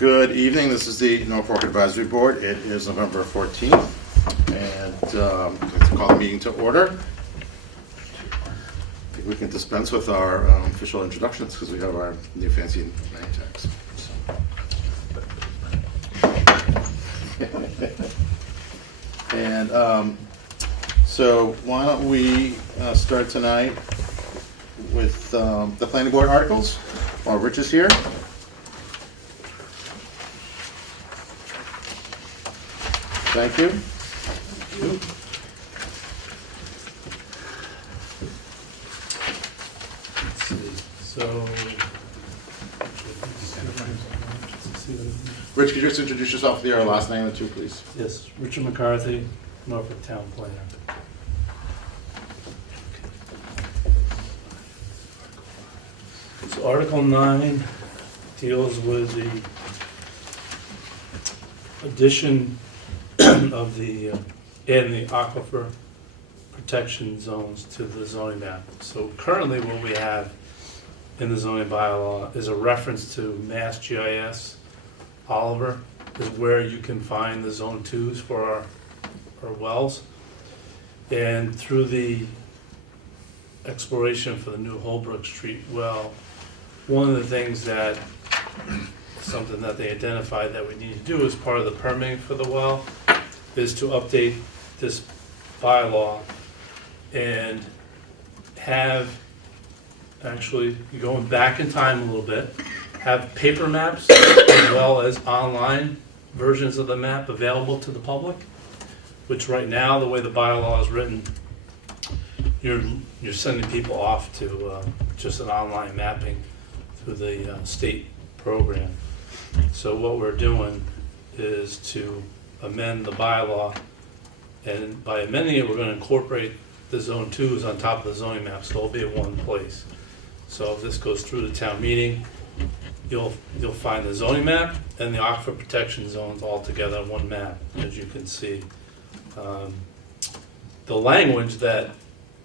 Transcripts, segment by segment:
Good evening. This is the Norfolk Advisory Board. It is November 14th, and I'd like to call the meeting to order. I think we can dispense with our official introductions because we have our new fancy name tags. And so why don't we start tonight with the planning board articles while Rich is here. Thank you. Let's see. So, Rich, could you just introduce yourself with your last name and two, please? yes, Richard McCarthy, Norfolk Town Planner. So Article 9 deals with the addition of the, adding the aquifer protection zones to the zoning map. So currently what we have in the zoning bylaw is a reference to Mass GIS. Oliver is where you can find the zone 2s for our wells. And through the exploration for the new Holbrook Street well, one of the things that, something that they identified that we need to do as part of the permitting for the well is to update this bylaw and have, actually, going back in time a little bit, have paper maps as well as online versions of the map available to the public, which right now, the way the bylaw is written, you're sending people off to just an online mapping through the state program. So what we're doing is to amend the bylaw, and by amending it, we're going to incorporate the zone 2s on top of the zoning map, so it'll be in one place. So if this goes through the town meeting, you'll find the zoning map and the aquifer protection zones all together on one map, as you can see. The language that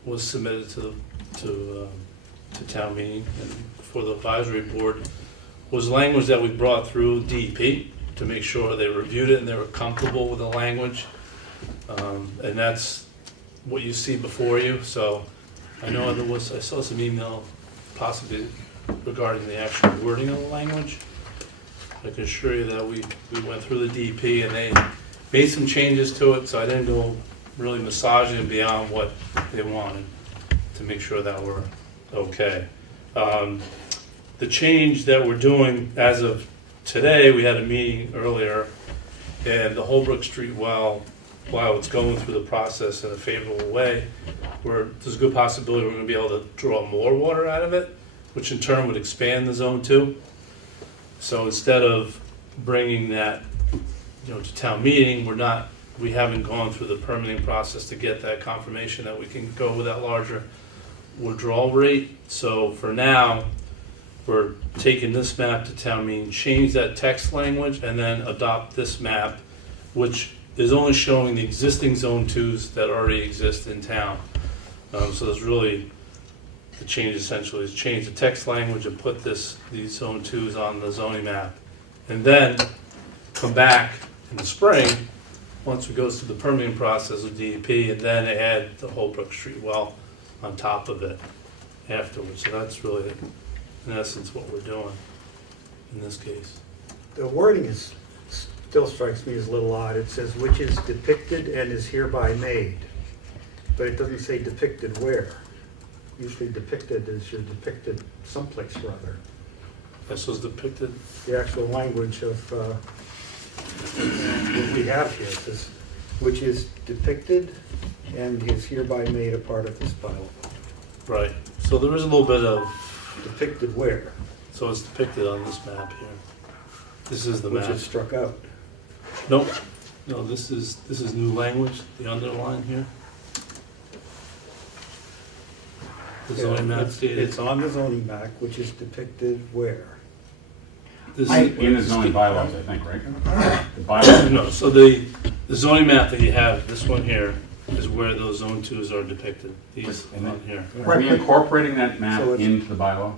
was submitted to town meeting and for the advisory board was language that we brought through DEP to make sure they reviewed it and they were comfortable with the language. And that's what you see before you. So I know I saw some email possibly regarding the actual wording of the language. I can assure you that we went through the DEP and they made some changes to it, so I didn't go really massaging it beyond what they wanted to make sure that we're okay. The change that we're doing as of today, we had a meeting earlier, and the Holbrook Street well, while it's going through the process in a favorable way, there's a good possibility we're going to be able to draw more water out of it, which in turn would expand the zone 2. So instead of bringing that, to town meeting, we haven't gone through the permitting process to get that confirmation that we can go with that larger withdrawal rate. So for now, we're taking this map to town meeting, change that text language, and then adopt this map, which is only showing the existing zone 2s that already exist in town. So there's really, the change essentially is change the text language and put these zone 2s on the zoning map. And then come back in the spring, once it goes through the permitting process with DEP, and then add the Holbrook Street well on top of it afterwards. So that's really, in essence, what we're doing in this case. The wording still strikes me as a little odd. It says, which is depicted and is hereby made. But it doesn't say depicted where. Usually depicted is you're depicted someplace or other. This was depicted. The actual language of what we have here says, which is depicted and is hereby made a part of this bylaw. Right. So there is a little bit of, Depicted where? so it's depicted on this map here. This is the Which map. is struck out. Nope. No, this is new language, the underline here. The zoning map stated. It's on the zoning map, which is depicted where? This In the zoning bylaws, I think, right? The bylaws. No, so the zoning map that you have, this one here, is where those zone 2s are depicted. These And on here. Are we incorporating that map So it's- into the bylaw?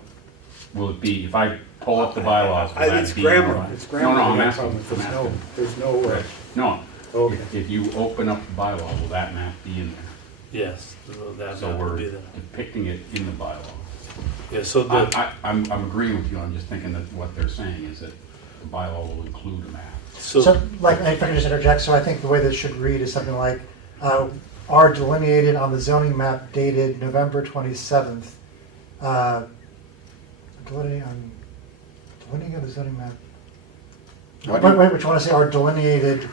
Will it be, if I pull up the bylaws. will that It's be grammar, more- it's grammar. No, I'm that asking, problem. I'm asking. There's no, Rich, no, okay. if you open up the bylaw, will that map be in there? Yes, that So would we're be there. depicting it in the bylaw. Yeah, so the, I'm agreeing with you, I'm just thinking that what they're saying is that the bylaw will include a map. So, like, if I can just interject, so I think the way this should read is something like, are delineated on the zoning map dated November 27th. Delineating on the zoning map. Why do you- Wait, which one I say are delineated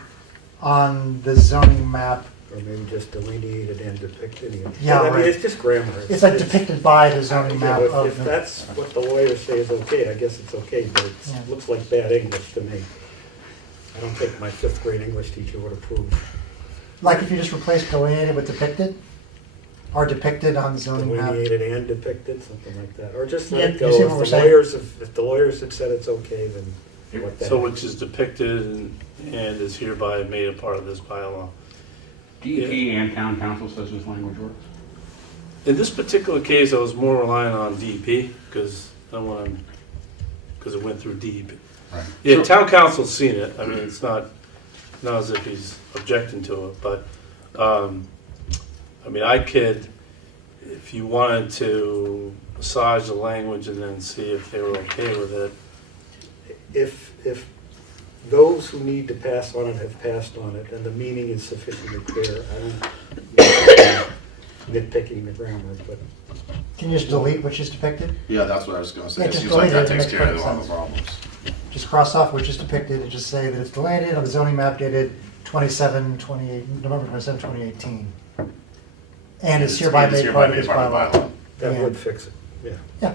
on the zoning map? Or maybe just delineated and depicted. Yeah, I mean, right. it's just grammar. It's like depicted by the zoning Yeah, map if- of If the. that's what the lawyers say is okay, I guess it's okay, but it Yeah. looks like bad English to me. I don't think my fifth grade English teacher would approve. Like if you just replace delineated with depicted? Are depicted on the zoning map? Delineated and depicted, something like that, or just Yeah, let it you go. see If what we're the saying? lawyers, if the lawyers had said it's okay, then what the so heck? which is depicted and is hereby made a part of this bylaw. DEP and town council says this language works? In this particular case, I was more relying on DEP because it went through DEP. Right. Yeah, town council's seen it. I mean, it's not as if he's objecting to it, but I mean, I could, if you wanted to massage the language and then see if they were okay with it. If those who need to pass on it have passed on it, and the meaning is sufficiently clear, I don't nitpicking the grammar, but Can you just delete which is depicted? Yeah, that's what I was gonna say. Yeah, It just seems like delete that it, it takes makes care of perfect all the sense. problems. Just cross off which is depicted and just say that it's delineated on the zoning map dated November 27, 2018. And is hereby made part of this bylaw. that Yeah. would fix it, yeah. Yeah,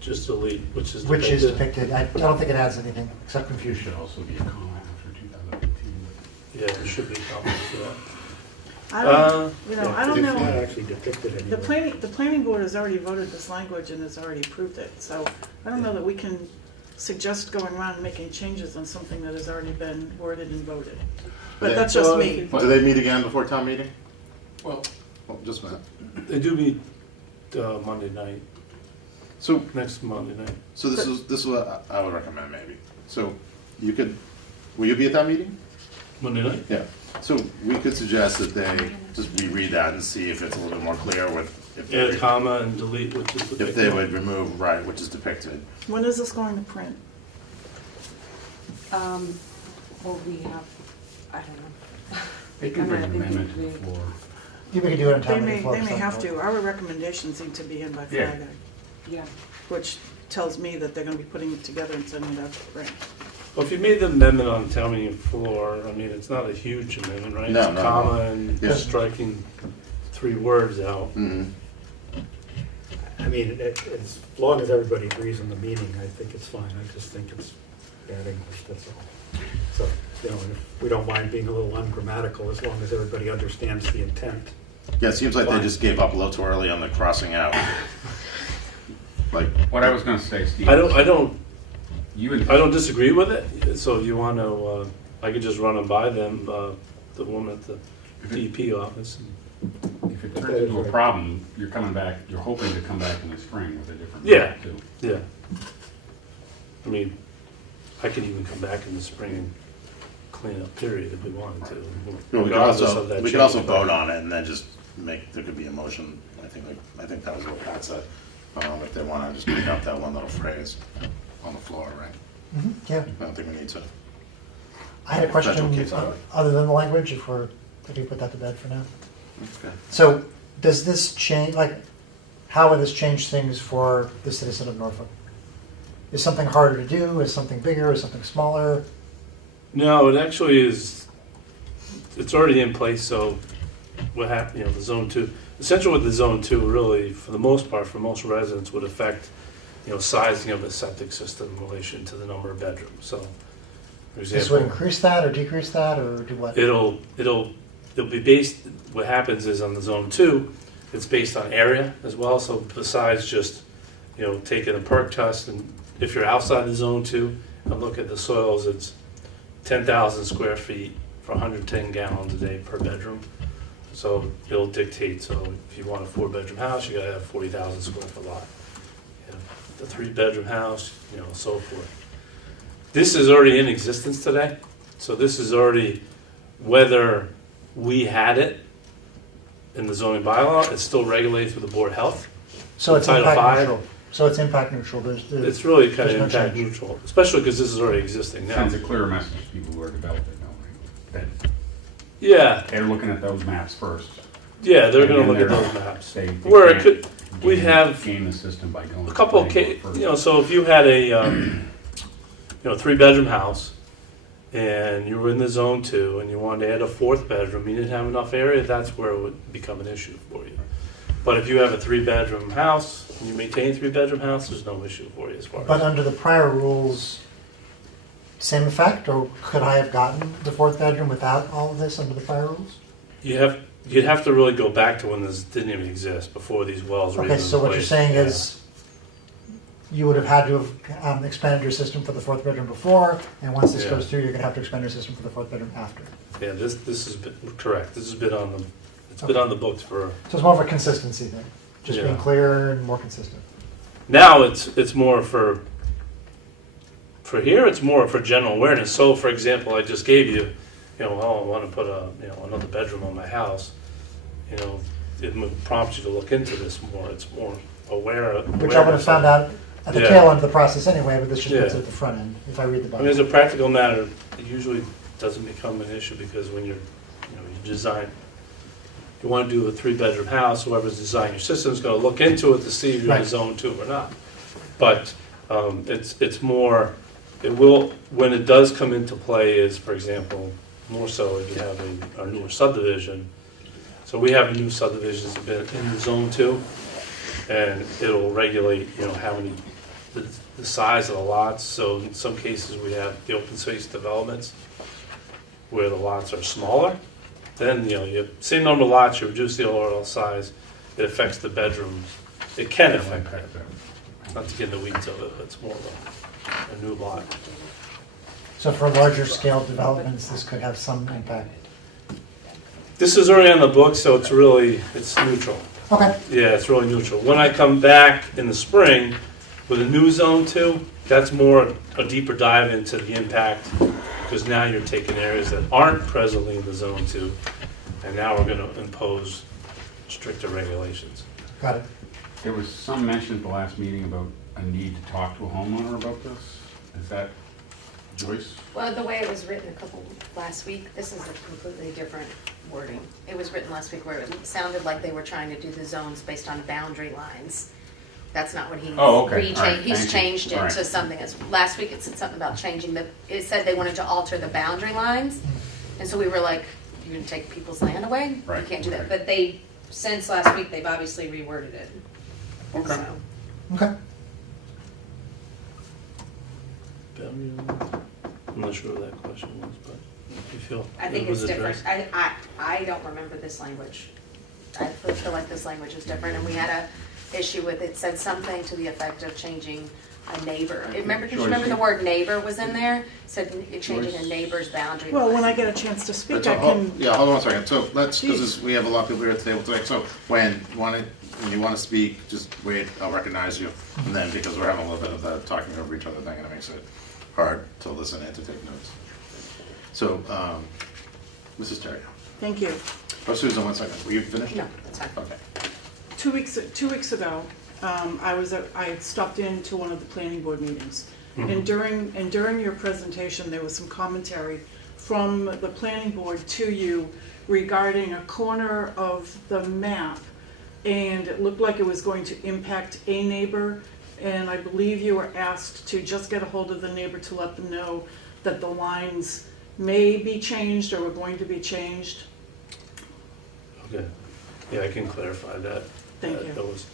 Just delete which is which is depicted. depicted. I don't think it adds anything except There confusion. should also be a comma after 2018. Yeah, there should be comments for that. I don't, I don't It's not know. actually depicted anywhere. The planning board has already voted this language and has already approved it, so I don't know that we can suggest going around and making changes on something that has already been worded and voted. But Yeah. that's just Well, me. Do they meet again before town meeting? Well, Oh, just a minute. They do meet Monday night, So, next Monday night. so this is what I would recommend maybe. So will you be at that meeting? Monday night? Yeah. So we could suggest that they just reread that and see if it's a little bit more clear with, Add a comma and delete which is depicted. if they would remove, right, which is depicted. When is this going to print? Well, we have, I don't know. they can bring an amendment to the floor. You can do it on They town may, meeting floor. they may some have point. to. Our recommendations need to be in by Yeah. Friday, Yeah. which tells me that they're gonna be putting it together and sending it out to the print. Well, if you made the amendment on town meeting floor, I mean, it's not a huge amendment, right? No, It's a no, comma no. and Yeah. striking 3 words out. Mm-hmm. I mean, as long as everybody agrees on the meaning, I think it's fine. I just think it's bad English, that's all. So, and if we don't mind being a little ungrammatical, as long as everybody understands the intent. Yeah, it seems like they Fine. just gave up a little too early on the crossing out. Like, What I was gonna say, Steve. I don't You and, disagree with it, so if you want to, I could just run them by them, the woman at the DEP office. if it turns into a problem, you're hoping to come back in the spring with a different Yeah. map too. Yeah. I mean, I could even come back in the spring and clean up period if we wanted to. we could regardless also, of that we could change. also vote on it and then just there could be a motion. I think that was what Pat said. If they want to just clean up that one little phrase on the floor, right? Mhm, yeah. I don't think we need to. I had a question, Federal case on it. other than the language, if we put that to bed for now. Okay. So, does this change, how would this change things for the citizen of Norfolk? Is something harder to do? Is something bigger? Is something smaller? No, it actually is, it's already in place, so what happened, the zone 2, essentially with the zone 2 really, for the most part, for most residents, would affect, sizing of a septic system in relation to the number of bedrooms, so, for This would example, increase that or decrease that or do what? it'll be based, what happens is on the zone 2, it's based on area as well, so besides just, taking a perk test, and if you're outside the zone 2, and look at the soils, it's 10,000 square feet for 110 gallons a day per bedroom. So it'll dictate, so if you want a 4-bedroom house, you gotta have 40,000 square foot lot. the 3-bedroom house, so forth. This is already in existence today, so this is already, whether we had it in the zoning bylaw, it's still regulated through the Board of Health. So it's Title impact V. neutral. So it's impact neutral. It's really kind of there's no impact change. neutral, especially because this is already existing now. Sends a clear message to people who are developing, that Yeah, they're looking at those maps first. yeah, they're And gonna then look at they're- those maps. They Where it can't could, we have game the system by going. a to couple of planning board cases, first. so if you had a, 3-bedroom house, and you were in the zone 2, and you wanted to add a 4th bedroom, you didn't have enough area, that's where it would become an issue for you. But if you have a 3-bedroom house, and you maintain a 3-bedroom house, there's no issue for you as far But as. under the prior rules, same effect, or could I have gotten the 4th bedroom without all of this under the prior rules? You'd have to really go back to when this didn't even exist, before these wells were even Okay, in so what you're place. saying Yeah. is you would have had to have expanded your system for the 4th bedroom before, and once this Yeah. goes through, you're gonna have to expand your system for the 4th bedroom after. Yeah, this has been, correct, this has been on the, it's been on the books for. So it's more of a consistency thing, just being Yeah. clear and more consistent. Now it's more for here, it's more for general awareness. So, for example, I just gave you, I want to put another bedroom on my house. It prompts you to look into this more. It's more aware. Which I would have found out at the Yeah. tail end of the process anyway, but this just puts Yeah. it at the front end, if I read the I mean, as Bible. a practical matter, it usually doesn't become an issue because when you design, you want to do a 3-bedroom house, whoever's designing your system is going to look into it to see if you're in Right. zone 2 or not. But it's more, it will, when it does come into play is, for example, more so if you have a newer subdivision. So we have a new subdivision that's been in the zone 2, and it'll regulate, how many, the size of the lots. So in some cases, we have the open space developments where the lots are smaller. Then, you have same number of lots, you reduce the overall size, it affects the bedrooms. It can affect that, not to get in the weeds of it, but it's more of a new lot. So for larger scale developments, this could have some impact. This is already on the book, so it's neutral. Okay, Yeah, it's really neutral. When I come back in the spring with a new zone 2, that's more a deeper dive into the impact, because now you're taking areas that aren't presently in the zone 2, and now we're gonna impose stricter regulations. got it. There was some mention at the last meeting about a need to talk to a homeowner about this. Is that Joyce? Well, the way it was written last week, this is a completely different wording. It was written last week where it sounded like they were trying to do the zones based on boundary lines. That's not what he. Oh, okay. All right, He's thank you. changed All it right. to something else. Last week it said something about changing it said they wanted to alter the boundary lines. And so we were like, you're gonna take people's land away? Right, You can't do that. right. But since last week, they've obviously reworded it. Okay. So, Okay. I'm not sure what that question was, but you feel I think it was it's different. addressed? I don't remember this language. I feel like this language is different, and we had a issue with, it said something to the effect of changing a neighbor. Did you remember the word neighbor was in there? It said changing a neighbor's boundary line. Well, when I get a chance to speak, So, I can, yeah, hold on a second. So let's, Jeez. because we have a lot of people here at the table today. So when you want to speak, just wait, I'll recognize you. And then, because we're having a little bit of that talking over each other thing, and it makes it hard to listen and to take notes. So, Mrs. Terry. thank you. Oh, Susan, 1 second. Were you finished? No, that's fine. Okay. 2 weeks ago, I had stopped into one of the planning board meetings. And during your presentation, there was some commentary from the planning board to you regarding a corner of the map. And it looked like it was going to impact a neighbor. And I believe you were asked to just get a hold of the neighbor to let them know that the lines may be changed or were going to be changed. Okay, yeah, I can clarify that. Thank you. That was,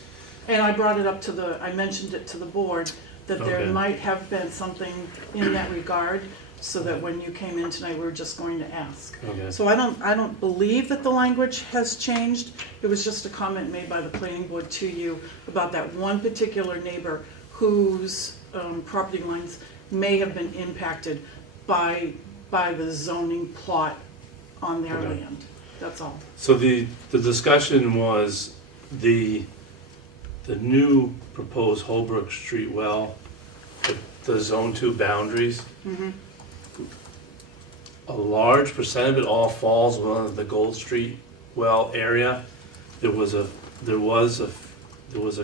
And I brought it up I mentioned it to the board, that there Okay. might have been something in that regard, so that when you came in tonight, we were just going to ask. okay. So I don't believe that the language has changed. It was just a comment made by the planning board to you about that one particular neighbor whose property lines may have been impacted by the zoning plot on their Okay. land. That's all. So the discussion was the the new proposed Holbrook Street well, the Zone 2 boundaries, a large percent of it all falls within the Gold Street well area. There was a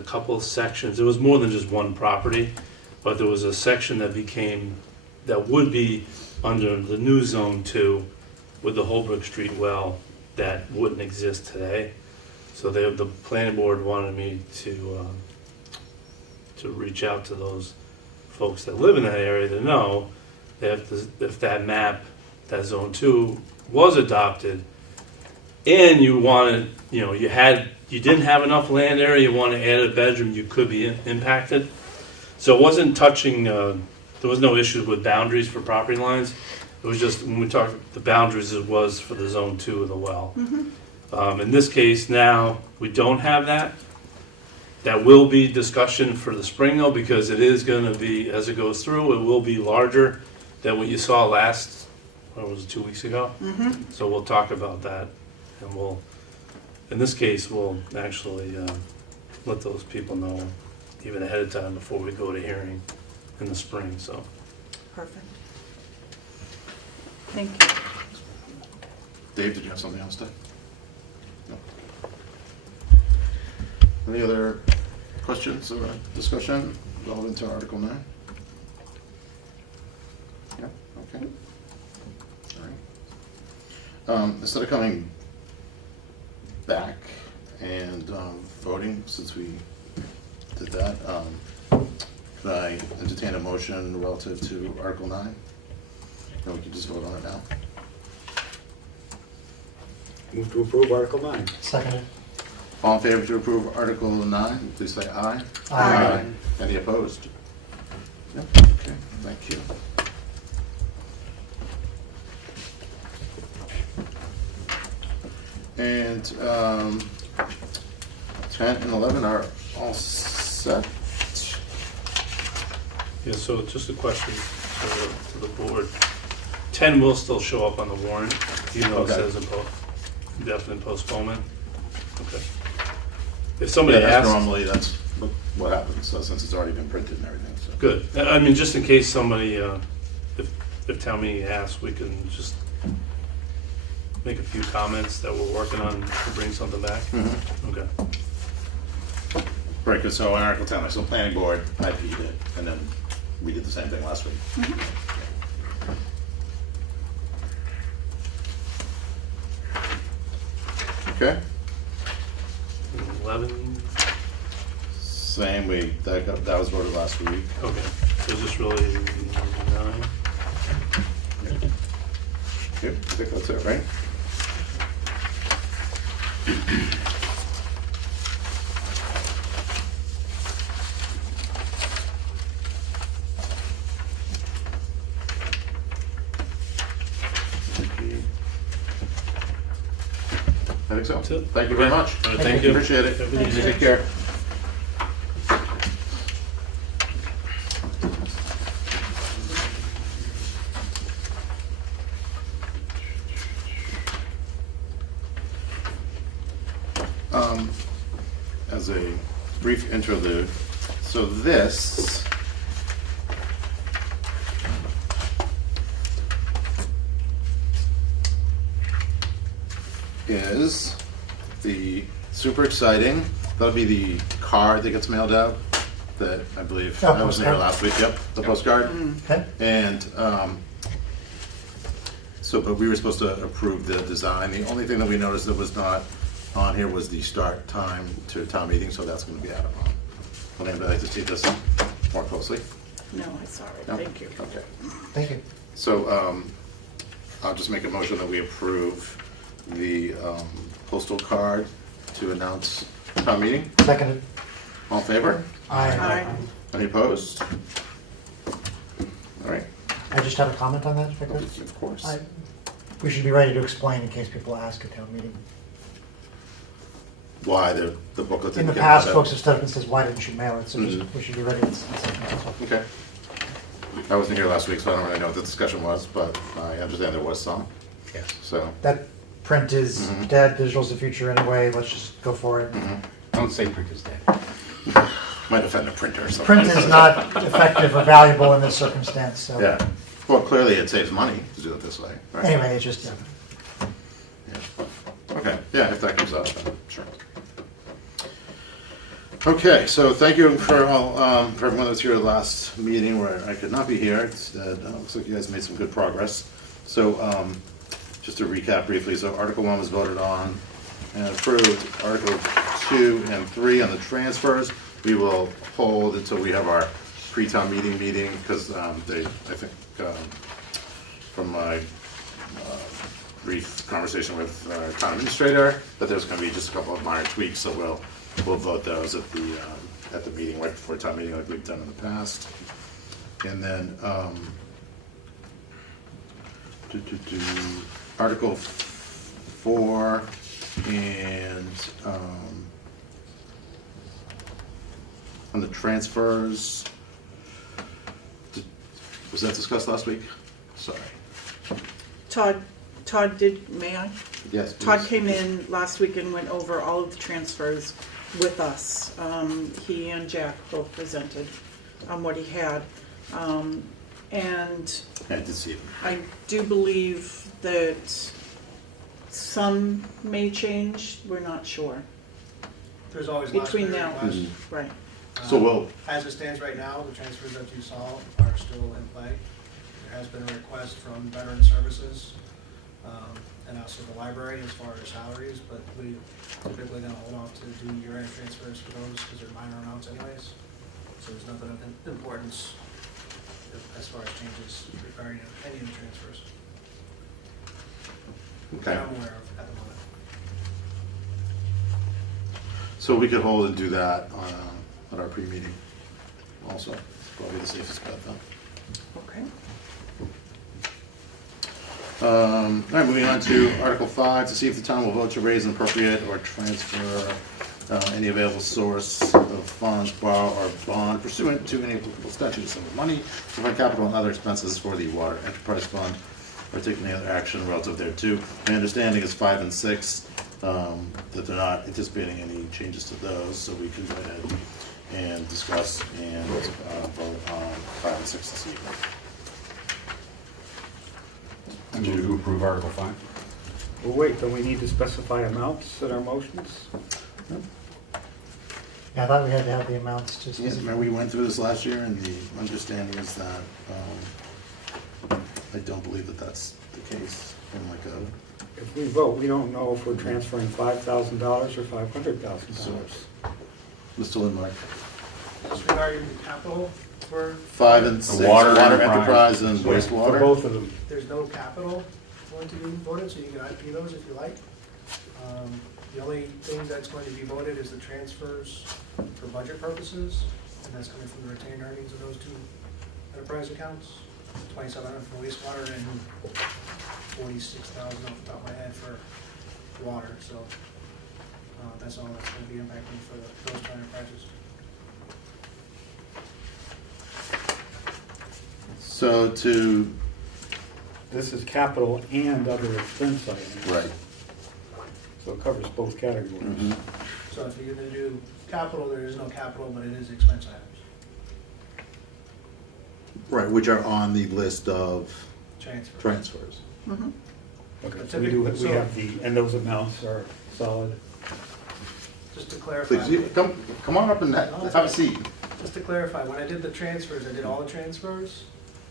couple of sections, there was more than just one property, but there was a section that would be under the new Zone 2 with the Holbrook Street well that wouldn't exist today. So the planning board wanted me to reach out to those folks that live in that area to know that if that map, that Zone 2 was adopted, and you wanted, you didn't have enough land area, you want to add a bedroom, you could be impacted. So it wasn't touching, there was no issue with boundaries for property lines. It was just, when we talked, the boundaries it was for the Zone 2 of the well. In this case now, we don't have that. That will be discussion for the spring though, because it is going to be, as it goes through, it will be larger than what you saw last, what was it, 2 weeks ago? So we'll talk about that, and in this case, we'll actually let those people know even ahead of time before we go to hearing in the spring, so. Perfect. Thank you. Dave, did you have something else to? No. Any other questions or discussion relevant to Article 9? Yeah, okay. All right. Instead of coming back and voting, since we did that, could I entertain a motion relative to Article 9? And we can just vote on it now. Move to approve Article 9. Seconded. All in favor to approve Article 9, please say aye. Aye. Any opposed? Yep, okay, thank you. And 10 and 11 are all set. Yeah, so just a question to the board. 10 will still show up on the warrant, even though it Okay. says indefinite postponement? Okay. If somebody Yeah, that's asks, normally, that's what happens, so since it's already been printed and everything, so. good. I mean, just in case somebody, if town meeting asks, we can just make a few comments that we're working on to bring something back? Okay. Right, 'cause so on Article 10, so planning board, I beat it, and then we did the same thing last week. Okay, 11, same week, that was voted last week. okay. So is this really 9? Yep, I think that's it, right? I think so. That's it. Thank you very Okay. much. All right, thank you. Appreciate it. Have a good evening. Take care. As a brief interlude, so this is the super exciting, that'll be the card that gets mailed out that I believe, Oh, I wasn't here postcard. last week, yep, the postcard. Okay. And so, but we were supposed to approve the design. The only thing that we noticed that was not on here was the start time to town meeting, so that's gonna be added on. Would anybody like to see this more closely? No, I saw it. No? Thank you. Okay. Thank you. So I'll just make a motion that we approve the postal card to announce town meeting. Seconded. All in favor? Aye. Any opposed? All right. I just have a comment on that, if I could. Of course. We should be ready to explain in case people ask at town meeting. Why the booklet In didn't the get past, out? folks have stood up and says, why didn't you mail it? So just, Mhm. we should be ready. That's all. Okay. I wasn't here last week, so I don't really know what the discussion was, but I understand there was some. Yes. So, That print is Mhm. dead, digital's the future anyway, let's just go for it. mhm. Don't say print is dead. Might offend a printer or something. Print is not effective or valuable in this circumstance, so. Yeah, well, clearly it saves money to do it this way, right? Anyway, it's just, yeah. Yeah. Okay, yeah, if that comes up, then sure. Okay, so thank you for all, for everyone that was here last meeting where I could not be here. It looks like you guys made some good progress. So, just to recap briefly, so Article 1 was voted on and approved. Article 2 and 3 on the transfers, we will hold until we have our pre-town meeting, because I think, from my brief conversation with our town administrator, that there's gonna be just a couple of minor tweaks, so we'll vote those at the meeting, right before town meeting, like we've done in the past. And then, Article 4 and, on the transfers, was that discussed last week? Sorry. Todd did, may I? Yes, Todd please. came in last week and went over all of the transfers with us. He and Jack both presented what he had. And I did see it. I do believe that some may change, we're not sure, There's always last between minute now, requests. right. So we'll, As it stands right now, the transfers that you saw are still in play. There has been a request from Veteran Services, and also the library as far as salaries, but we typically gonna hold off to do year-end transfers for those, because they're minor amounts anyways. So there's nothing of importance as far as changes regarding any of the transfers okay. that I'm aware of at the moment. So we could hold and do that at our pre-meeting also. Probably the safest bet then. Okay. All right, moving on to Article 5, to see if the town will vote to raise and appropriate or transfer any available source of funds, borrow or bond pursuant to any applicable statute, sum of money, provide capital and other expenses for the water enterprise fund, or take any other action relative thereto. My understanding is 5 and 6, that they're not anticipating any changes to those, so we can go ahead and discuss and vote on 5 and 6 this evening. I move to approve Article 5. Well, wait, don't we need to specify amounts in our motions? Yeah, I thought we had to have the amounts just. Yeah, remember we went through this last year, and the understanding is that, I don't believe that that's the case in my code. If we vote, we don't know if we're transferring $5,000 or $500,000. Mr. Lindmark. Just regarding the capital for, 5 and 6, water water enterprise. enterprise and For wastewater. both of them. there's no capital going to be voted, so you can IP those if you like. The only thing that's going to be voted is the transfers for budget purposes, and that's coming from the retained earnings of those two enterprise accounts. 2,700 for wastewater and 46,000 off the top of my head for water, so that's all that's going to be impacting for those two enterprises. So to, This is capital and other expense items. right. So it covers both categories. Mhm. So if you're going to do capital, there is no capital, but it is expense items, Right, which are on the list of transfers. transfers. Mhm. Okay, But so we do, we typically- have the, and those amounts are solid. Just to clarify. Please, come on up and have a seat. Just to clarify, when I did the transfers, I did all the transfers.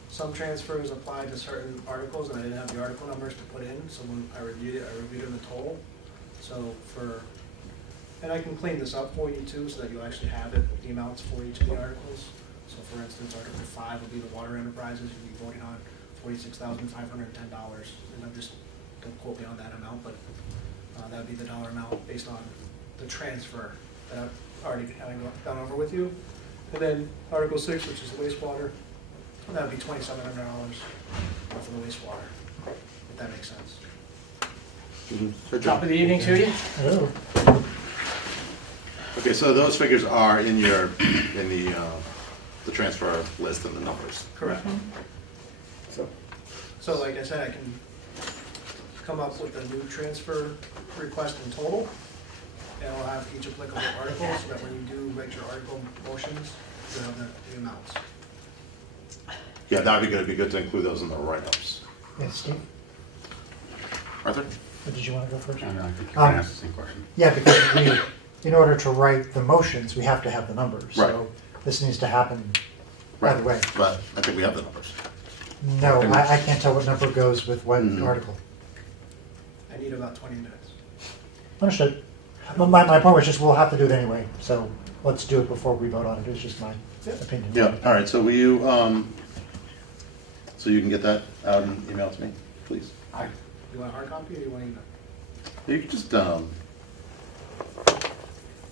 Some transfers applied to certain articles, and I didn't have the article numbers to put in, so when I reviewed it, I reviewed them in total. So and I can clean this up for you too, so that you actually have it, the amounts for each of the articles. So for instance, Article 5 would be the water enterprises, you'd be voting on $46,510. And I'm just, don't quote me on that amount, but that would be the dollar amount based on the transfer that I've already kind of gone over with you. And then Article 6, which is the wastewater, that would be $2,700 for the wastewater, if that makes sense. Top of the evening to you. Oh, Okay, so those figures are in your, in the transfer list and the numbers. Correct. So So like I said, I can come up with a new transfer request in total, and it'll have each applicable article, so that when you do write your article motions, you have the amounts. Yeah, that'd be good, it'd be good to include those in the write-ups. Yeah, Steve, Arthur? or did you want to go first? I think you can ask the same question. Yeah, because in order to write the motions, we have to have the numbers. Right. So this needs to happen right away. But I think we have the numbers. No, I can't tell what number goes with what article. I need about 20 minutes. Understood. My point was just, we'll have to do it anyway, so let's do it before we vote on it. It's just my opinion. Yeah, all right, so will you, so you can get that out and email to me, please? You want a hard copy or you want email? You can just,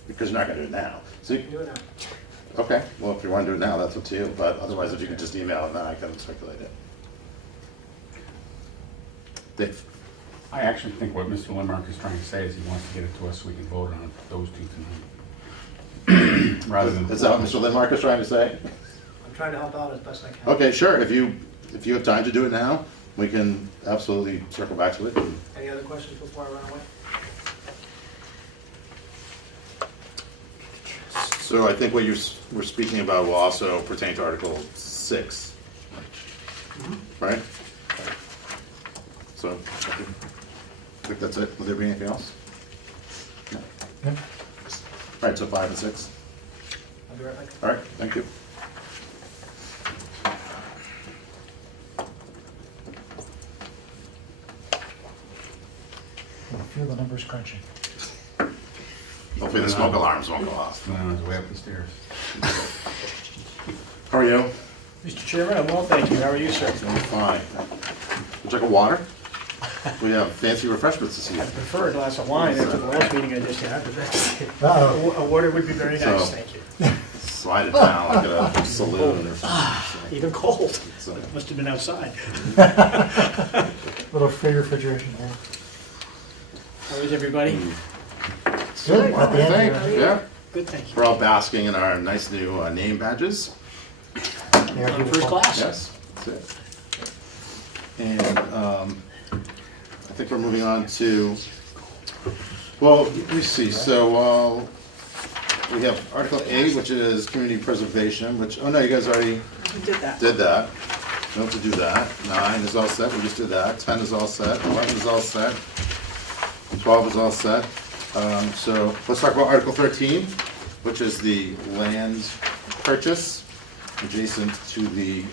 because you're not gonna do it now. So, You can do it now. okay, well, if you wanna do it now, that's up to you, but otherwise, if you can just email it, then I can circulate it. Dave? I actually think what Mr. Limerick is trying to say is he wants to get it to us so we can vote on those two tonight. Rather than. Is that what Mr. Lindmark is trying to say? I'm trying to help out as best I can. Okay, sure, if you have time to do it now, we can absolutely circle back to it. Any other questions before I run away? So I think what we're speaking about will also pertain to Article 6, right? So, I think that's it. Will there be anything else? No. Yep. All right, so 5 and 6. I'll be right back. All right, thank you. I feel the numbers crunching. Hopefully the smoke alarms won't go off. On his way up the stairs. How are you? Mr. Chairman, I'm well, thank you. How are you, sir? Doing fine. Would you like a water? We have fancy refreshments this I evening. prefer a glass of wine after the last meeting I just had, but that's, Uh-oh. a water would be very So- nice, thank you. Slide it down like at a saloon or something. Even cold. So- Must have been outside. Little free refrigeration there. How is everybody? Good, Well, at the I end think, here. yeah. Good, thank you. We're all basking in our nice new name badges. They are On beautiful. first class. Yes, that's it. And I think we're moving on to, well, let me see, so we have Article 8, which is community preservation, which, oh no, you guys already We did that. did that. Don't have to do that. 9 is all set, we just did that. 10 is all set, 11 is all set, 12 is all set. So let's talk about Article 13, which is the land purchase adjacent to the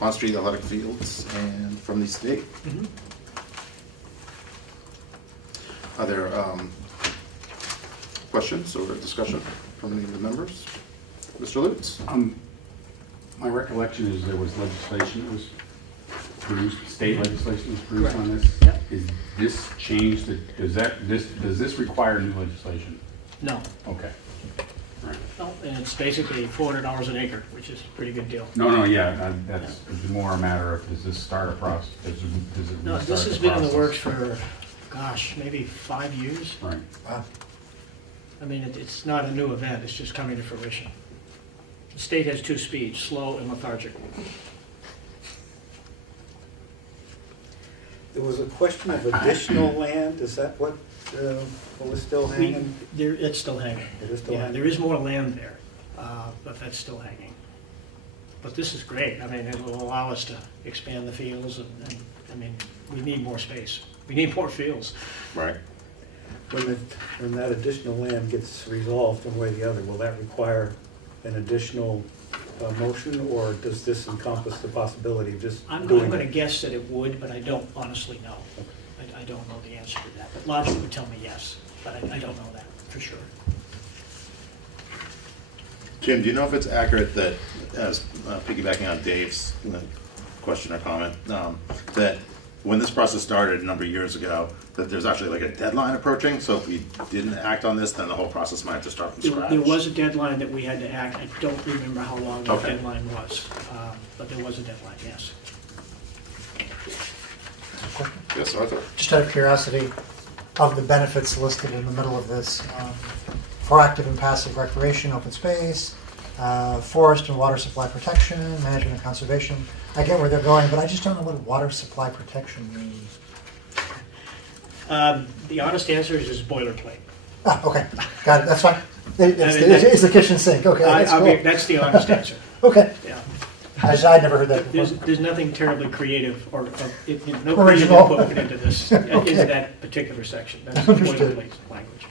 Pond Street Athletic Fields and from the state. Are there questions or discussion from any of the members? Mr. Lutz? My recollection is there was legislation that was produced, state legislation was produced on this. Yep. Is this changed, does this require new legislation? No, Okay. All right. no, and it's basically $400 an acre, which is a pretty good deal. No, yeah, that's more a matter of, does this start a process, does it restart No, this has the been in the process? works for, gosh, maybe 5 years. Right. Wow. I mean, it's not a new event, it's just coming to fruition. The state has 2 speeds, slow and lethargic. There was a question of additional land, is that what was still hanging? It's still hanging. It is still Yeah, hanging? there is more land there, but that's still hanging. But this is great. I mean, it will allow us to expand the fields and, I mean, we need more space. We need more fields. Right. When that additional land gets resolved one way or the other, will that require an additional motion, or does this encompass the possibility of just I'm doing gonna it? guess that it would, but I don't honestly know. I don't know the answer to that. But logic would tell me yes, but I don't know that for sure. Jim, do you know if it's accurate that, as piggybacking on Dave's question or comment, that when this process started a number of years ago, that there's actually like a deadline approaching? So if we didn't act on this, then the whole process might have to start from scratch. There was a deadline that we had to act. I don't remember how long that Okay. deadline was, but there was a deadline, yes. Yes, Arthur? Just out of curiosity, of the benefits listed in the middle of this, for active and passive recreation, open space, forest and water supply protection, management and conservation. I get where they're going, but I just don't know what water supply protection means. The honest answer is boilerplate. Ah, okay, got it, that's fine. It's the kitchen sink, okay, that's cool. That's the honest answer, Okay, yeah. I'd never heard that before. There's nothing terribly creative or no creative Original. input put into this, Okay. into that particular section. That's Understood. boilerplate language,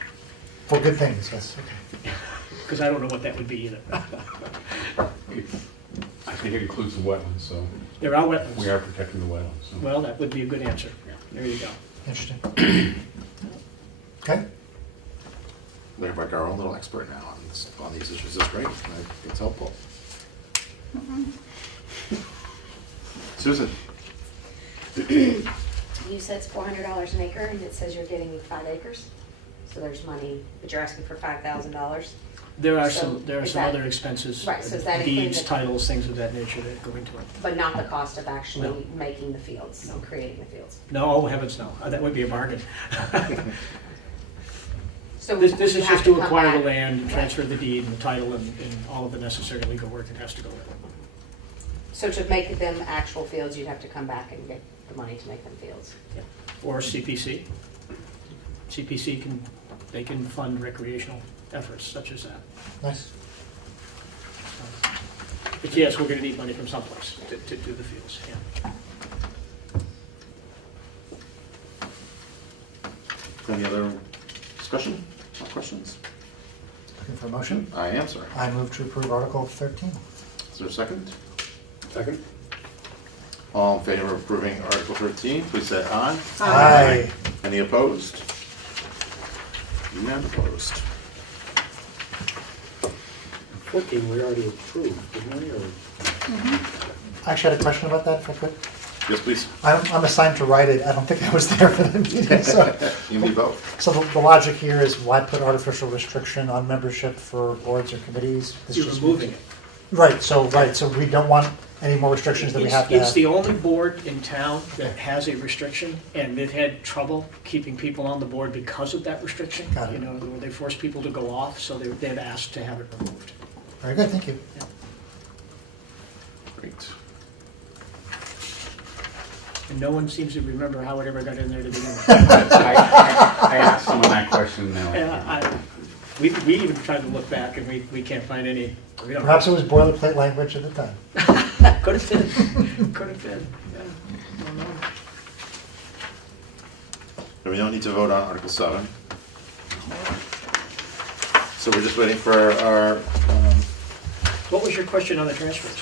For good things, yes, okay. because I don't know what that would be either. I think it includes the wetlands, so There are wetlands. we are protecting the wetlands. So. Well, that would be a good answer. There you go. Interesting. Okay, We're like our own little expert now on these issues. It's great. It's helpful. Susan, You said it's $400 an acre, and it says you're getting 5 acres, so there's money, but you're asking for $5,000. There are So, some is that- other expenses. Right, so is that including deeds, the- titles, things of that nature that go into it. But not the cost of actually No. making the fields, No. and creating the fields. No, oh heavens no, that would be a bargain. So This would is you have just to come acquire the back- land, and transfer the deed and the title and all of the necessary legal work that has to go with it. So to make them actual fields, you'd have to come back and get the money to make them fields. Yeah. Or CPC. CPC they can fund recreational efforts such as that. nice. But yes, we're gonna need money from someplace to do the fields, yeah. any other discussion or questions? Looking for a motion? I am, sorry. I move to approve Article 13. Is there a second? Second. All in favor of approving Article 13, please say aye. Aye. Any opposed? None opposed. 14, we already approved, didn't we? Or I actually had a question about that, if I could. Yes, please. I'm assigned to write it, I don't think I was there for the meeting, so. You can be both. So the logic here is why put artificial restriction on membership for boards or committees? This You're just removing makes- it. Right, so we don't want any more restrictions than we have to It's the have. only board in town that has a restriction, and they've had trouble keeping people on the board because of that restriction. Got it. You know, where they force people to go off, so they've asked to have it removed. Very good, thank you. Great. And no one seems to remember how it ever got in there to begin with. I asked someone that question now. Yeah, we even tried to look back, and we can't find any. We don't- Perhaps it was boilerplate language at the time. Could have been, could have been, yeah. Don't know. And we don't need to vote on Article 7. So we're just waiting for our, What was your question on the transfers?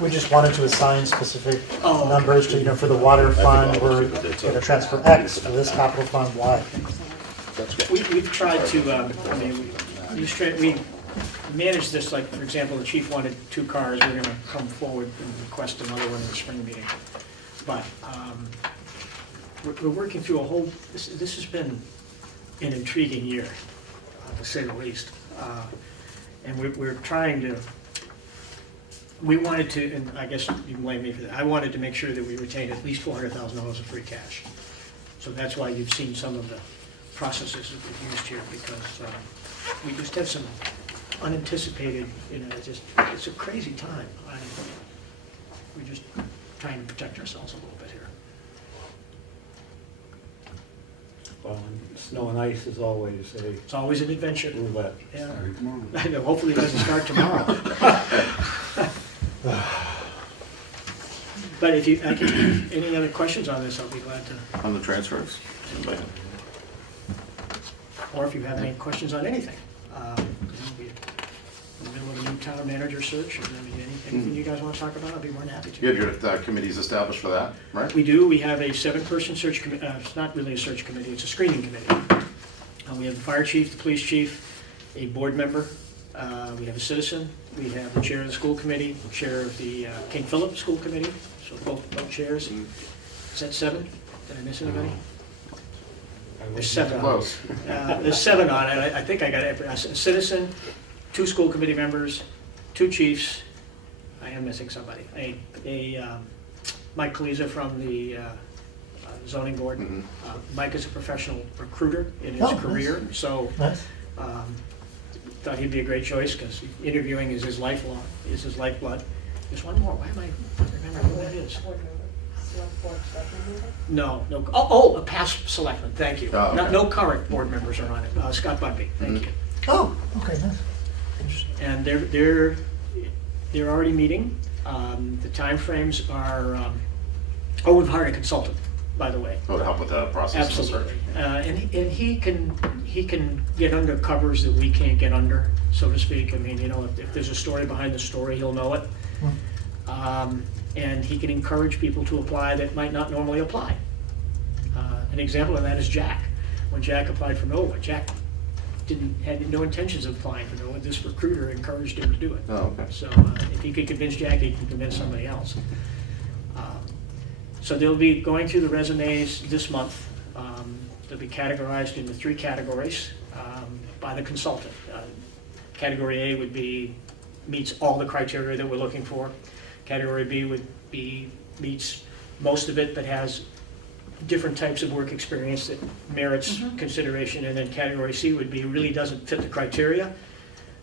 We just wanted to assign specific Oh. numbers to, for the water fund, we're gonna transfer X, for this capital fund, Y. We've tried to, I mean, we manage this, like, for example, the chief wanted 2 cars, we're gonna come forward and request another one in the spring meeting. But, we're working through a whole, this has been an intriguing year, to say the least. And we're trying to, we wanted to, and I guess you blame me for that, I wanted to make sure that we retained at least $400,000 of free cash. So that's why you've seen some of the processes that we've used here, because we just have some unanticipated, it's a crazy time. We're just trying to protect ourselves a little bit here. well, snow and ice is always a It's always an adventure. roulette. Yeah. Starting tomorrow. I know, hopefully it doesn't start tomorrow. But if any other questions on this, I'll be glad to, on the transfers. Anybody? or if you have any questions on anything. We're in the middle of a new town manager search, or anything you guys want to talk about, I'll be more than happy You to. have your committees established for that, right? We do, we have a 7-person search committee, it's not really a search committee, it's a screening committee. We have the fire chief, the police chief, a board member, we have a citizen, we have the chair of the school committee, the chair of the King Philip School Committee, so both chairs. Is that 7? Did I miss anybody? There's 7 on it. Close. There's 7 on it, I think I got it, a citizen, 2 school committee members, 2 chiefs, I am missing somebody, Mike Kaliza from the zoning board. Mhm. Mike is a professional recruiter in his Oh, nice. career, so Nice. thought he'd be a great choice, because interviewing is his lifeblood. There's one more, why am I not remembering who that is? No, no, oh, a past selectman, thank you. Oh, okay. No current board members are on it. Scott Bugby, thank you. Oh, okay, nice. And they're already meeting. The timeframes are, we've hired a consultant, by the way. Oh, to help with the process of the search. Absolutely. And he can get under covers that we can't get under, so to speak. I mean, you know, if there's a story behind the story, he'll know it. And he can encourage people to apply that might not normally apply. An example of that is Jack. When Jack applied for NOAA, Jack had no intentions of applying for NOAA. This recruiter encouraged him to do it. Oh, okay. So if he could convince Jack, he can convince somebody else. So they'll be going through the resumes this month. They'll be categorized into 3 categories by the consultant. Category A would be meets all the criteria that we're looking for. Category B would be meets most of it, but has different types of work experience that merits consideration. And then category C would be really doesn't fit the criteria,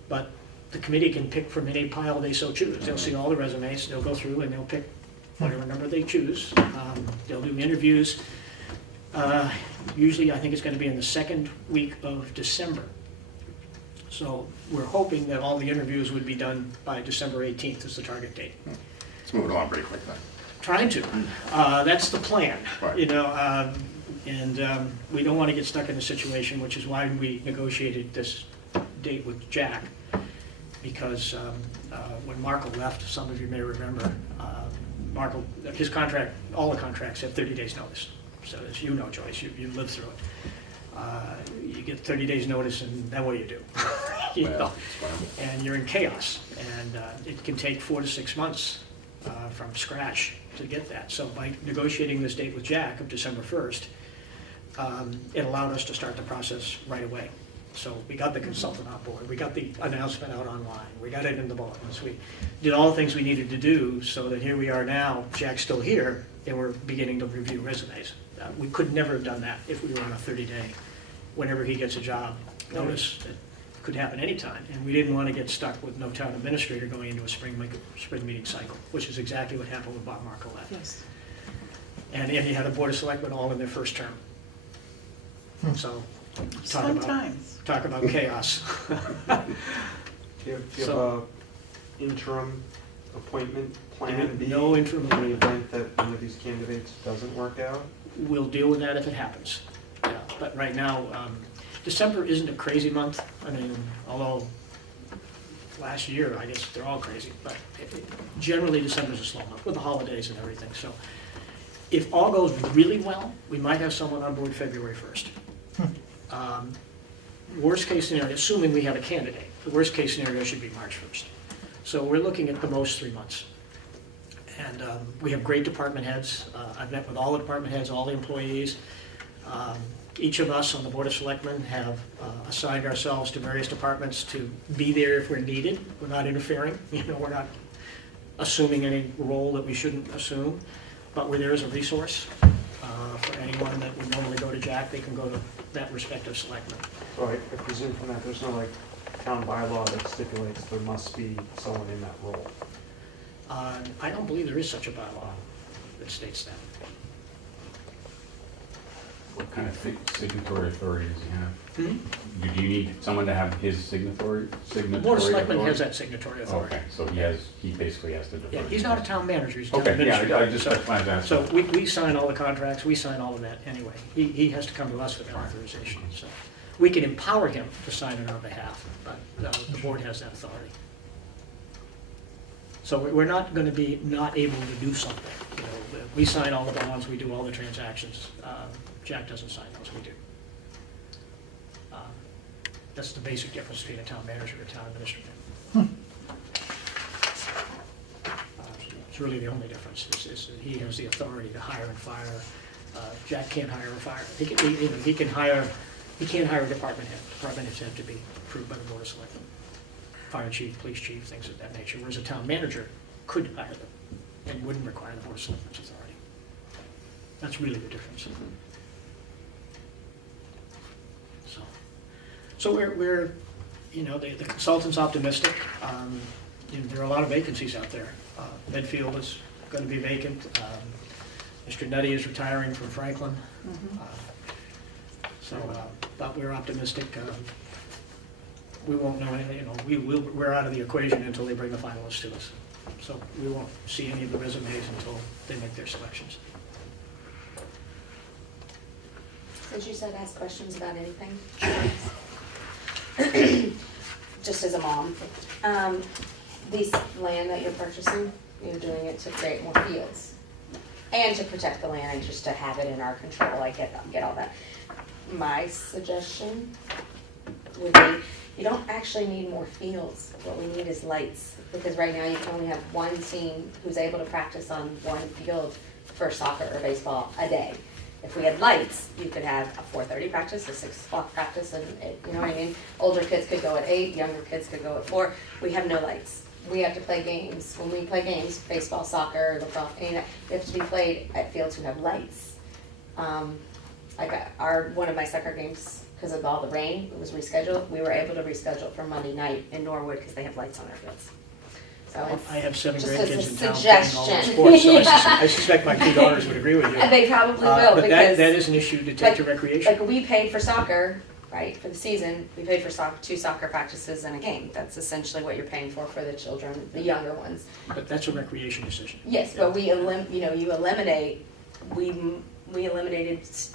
but the committee can pick from any pile they so choose. They'll see all the resumes, they'll go through and they'll pick whatever number they choose. They'll do interviews. Usually I think it's going to be in the second week of December. So we're hoping that all the interviews would be done by December 18th is the target date. It's moving along pretty quick then. Trying to. That's the plan, Right. you know, and we don't want to get stuck in a situation, which is why we negotiated this date with Jack. Because when Markle left, some of you may remember, Markle, his contract, all the contracts have 30 days notice. So as you know, Joyce, you lived through it. You get 30 days notice and then what do you do? You Well, know? it's fine. And you're in chaos. And it can take 4 to 6 months from scratch to get that. So by negotiating this date with Jack of December 1st, it allowed us to start the process right away. So we got the consultant on board, we got the announcement out online, we got it in the bulletins, we did all the things we needed to do so that here we are now, Jack's still here, and we're beginning to review resumes. We could never have done that if we were on a 30-day, whenever he gets a job, notice. It could happen anytime, and we didn't want to get stuck with no town administrator going into a spring meeting cycle, which is exactly what happened with Bob Markle left. Yes. And you had a board of selectmen all in their first term. So, Fun times. talk about chaos. Do you have So- a interim appointment plan B? No interim. In the event that one of these candidates doesn't work out? We'll deal with that if it happens. Yeah, but right now, December isn't a crazy month. I mean, although last year, I guess they're all crazy, but generally December's a slow month with the holidays and everything. So if all goes really well, we might have someone on board February 1st. Worst case scenario, assuming we have a candidate, the worst case scenario should be March 1st. So we're looking at the most 3 months. And we have great department heads. I've met with all the department heads, all the employees. Each of us on the Board of Selectmen have assigned ourselves to various departments to be there if we're needed. We're not interfering, you know, we're not assuming any role that we shouldn't assume, but we're there as a resource. For anyone that would normally go to Jack, they can go to that respective selectman. So I presume from that, there's no like town bylaw that stipulates there must be someone in that role. I don't believe there is such a bylaw that states that. What kind of signatory authority does he have? Hmm? Do you need someone to have his signatory The Board of Selectmen authority? has that signatory authority. Okay, so he basically has to defer. Yeah, he's not a town manager, he's a town Okay, yeah, administrator. I just, that's why I was asking. So we sign all the contracts, we sign all of that anyway. He has to come to us for that authorization, so. We can empower him to sign on our behalf, but the board has that authority. So we're not gonna be not able to do something, you know. We sign all the bonds, we do all the transactions. Jack doesn't sign those, we do. That's the basic difference between a town manager and a town administrator. It's really the only difference, is that he has the authority to hire and fire. Jack can't hire or fire. He can hire, he can't hire a department head. Department heads have to be approved by the Board of Selectmen. Fire chief, police chief, things of that nature, whereas a town manager could hire them and wouldn't require the Board of Selectmen's authority. That's really the difference. So we're, you know, the consultant's optimistic. You know, there are a lot of vacancies out there. Medfield is going to be vacant. Mr. Nutty is retiring from Franklin. Mhm. But we're optimistic. We won't know anything, we're out of the equation until they bring the finalists to us. So we won't see any of the resumes until they make their selections. Since you said ask questions about anything. Just as a mom, this land that you're purchasing, you're doing it to create more fields and to protect the land and just to have it in our control. I get all that. My suggestion would be, you don't actually need more fields. What we need is lights, because right now you can only have one team who's able to practice on one field for soccer or baseball a day. If we had lights, you could have a 4:30 practice, a 6 o'clock practice, and you know what I mean? Older kids could go at 8, younger kids could go at 4. We have no lights. We have to play games. When we play games, baseball, soccer, lacrosse, they have to be played at fields who have lights. One of my soccer games, because of all the rain, it was rescheduled. We were able to reschedule for Monday night in Norwood because they have lights on their fields. So I have 7 just grandkids as a in town playing all those suggestion. sports, so Yeah. I suspect my 2 daughters would agree with you. They probably will, But because that is an issue to take to recreation. like we paid for soccer, right, for the season. We paid for 2 soccer practices and a game. That's essentially what you're paying for the children, the younger ones. But that's a recreation decision. Yes, but we eliminated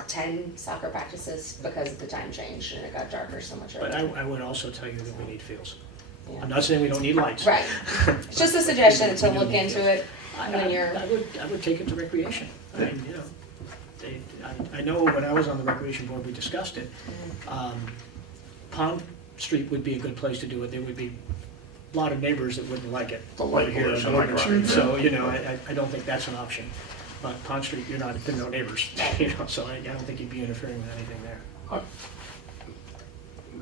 10 soccer practices because of the time change and it got darker so much But earlier. I would also tell you that we need fields. Yeah. I'm not saying we don't need lights. Right. It's just a suggestion to We do look need into fields. it when you're. I would take it to recreation. I mean, I know when I was on the recreation board, we discussed it. Pond Street would be a good place to do it. There would be a lot of neighbors that wouldn't like it. The light Here in pollution, Norfolk like, Street. right, So, I don't think that's an option. But Pond Street, there are no neighbors, so I don't think you'd be interfering with anything there.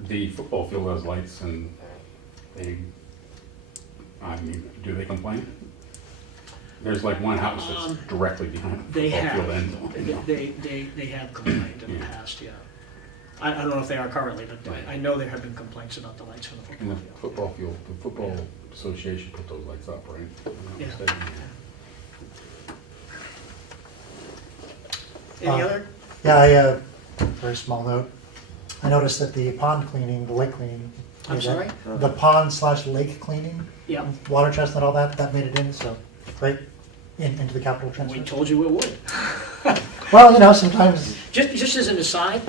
The football field has lights and do they complain? There's like one house that's directly behind the They football field have, end. they have complained in the Yeah. past, yeah. I don't know if they are currently, but Right. I know there have been complaints about the lights on the And the football field. football field, the football association put those lights up, right? If I'm not Yeah. mistaken. Any other? Yeah, very small note. I noticed that the pond cleaning, the lake cleaning. I'm sorry? The pond/lake cleaning, Yeah, water chestnut, all that made it in, so great, into the capital we transfer. told you it would. Well, sometimes, Just as an aside,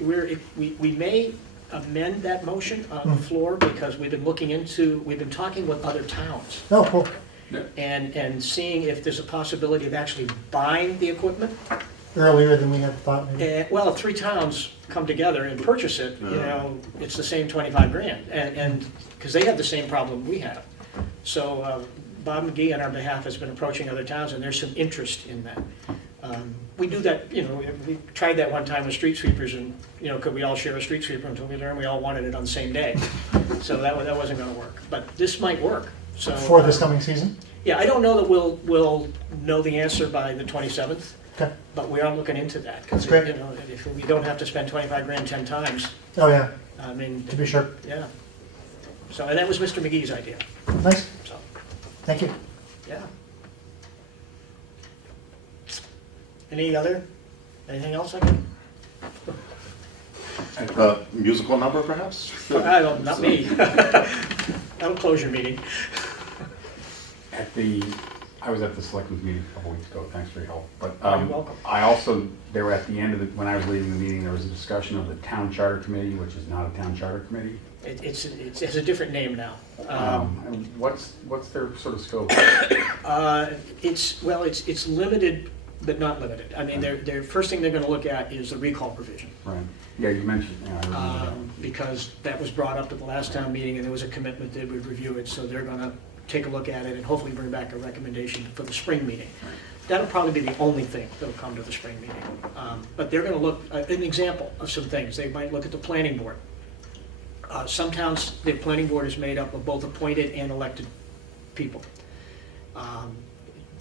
we may amend that motion on the floor because we've been talking with other towns oh, cool. and seeing if there's a possibility of actually buying the equipment. Earlier than we had thought, maybe. Well, if 3 towns come together and purchase it, it's the same 25 grand, and, because they have the same problem we have. So Bob McGee on our behalf has been approaching other towns, and there's some interest in that. We do that, we tried that one time with street sweepers, and, could we all share a street sweeper until we learned we all wanted it on the same day. So that wasn't gonna work, but this might work, so. For this coming season? Yeah, I don't know that we'll know the answer by the 27th. Okay. But we are looking into that, because, That's great. if we don't have to spend 25 grand 10 times, Oh, yeah, I mean, to be sure. yeah. So, and that was Mr. McGee's idea, Nice, so, thank you. yeah. Anything else I can? Musical number perhaps? I don't, not me. That'll close your meeting. I was at the selectmen's meeting a couple weeks ago, thanks for your help. But You're welcome. I also, they were at the end of when I was leaving the meeting, there was a discussion of the town charter committee, which is not a town charter committee. It has a different name now. And what's their sort of scope? It's limited, but not limited. I mean, their first thing they're gonna look at is the recall provision. Right, yeah, you mentioned, yeah, I remember that. Because that was brought up at the last town meeting, and there was a commitment they would review it, so they're gonna take a look at it and hopefully bring back a recommendation for the spring meeting. That'll probably be the only thing that'll come to the spring meeting. But they're gonna look, an example of some things, they might look at the planning board. Some towns, their planning board is made up of both appointed and elected people.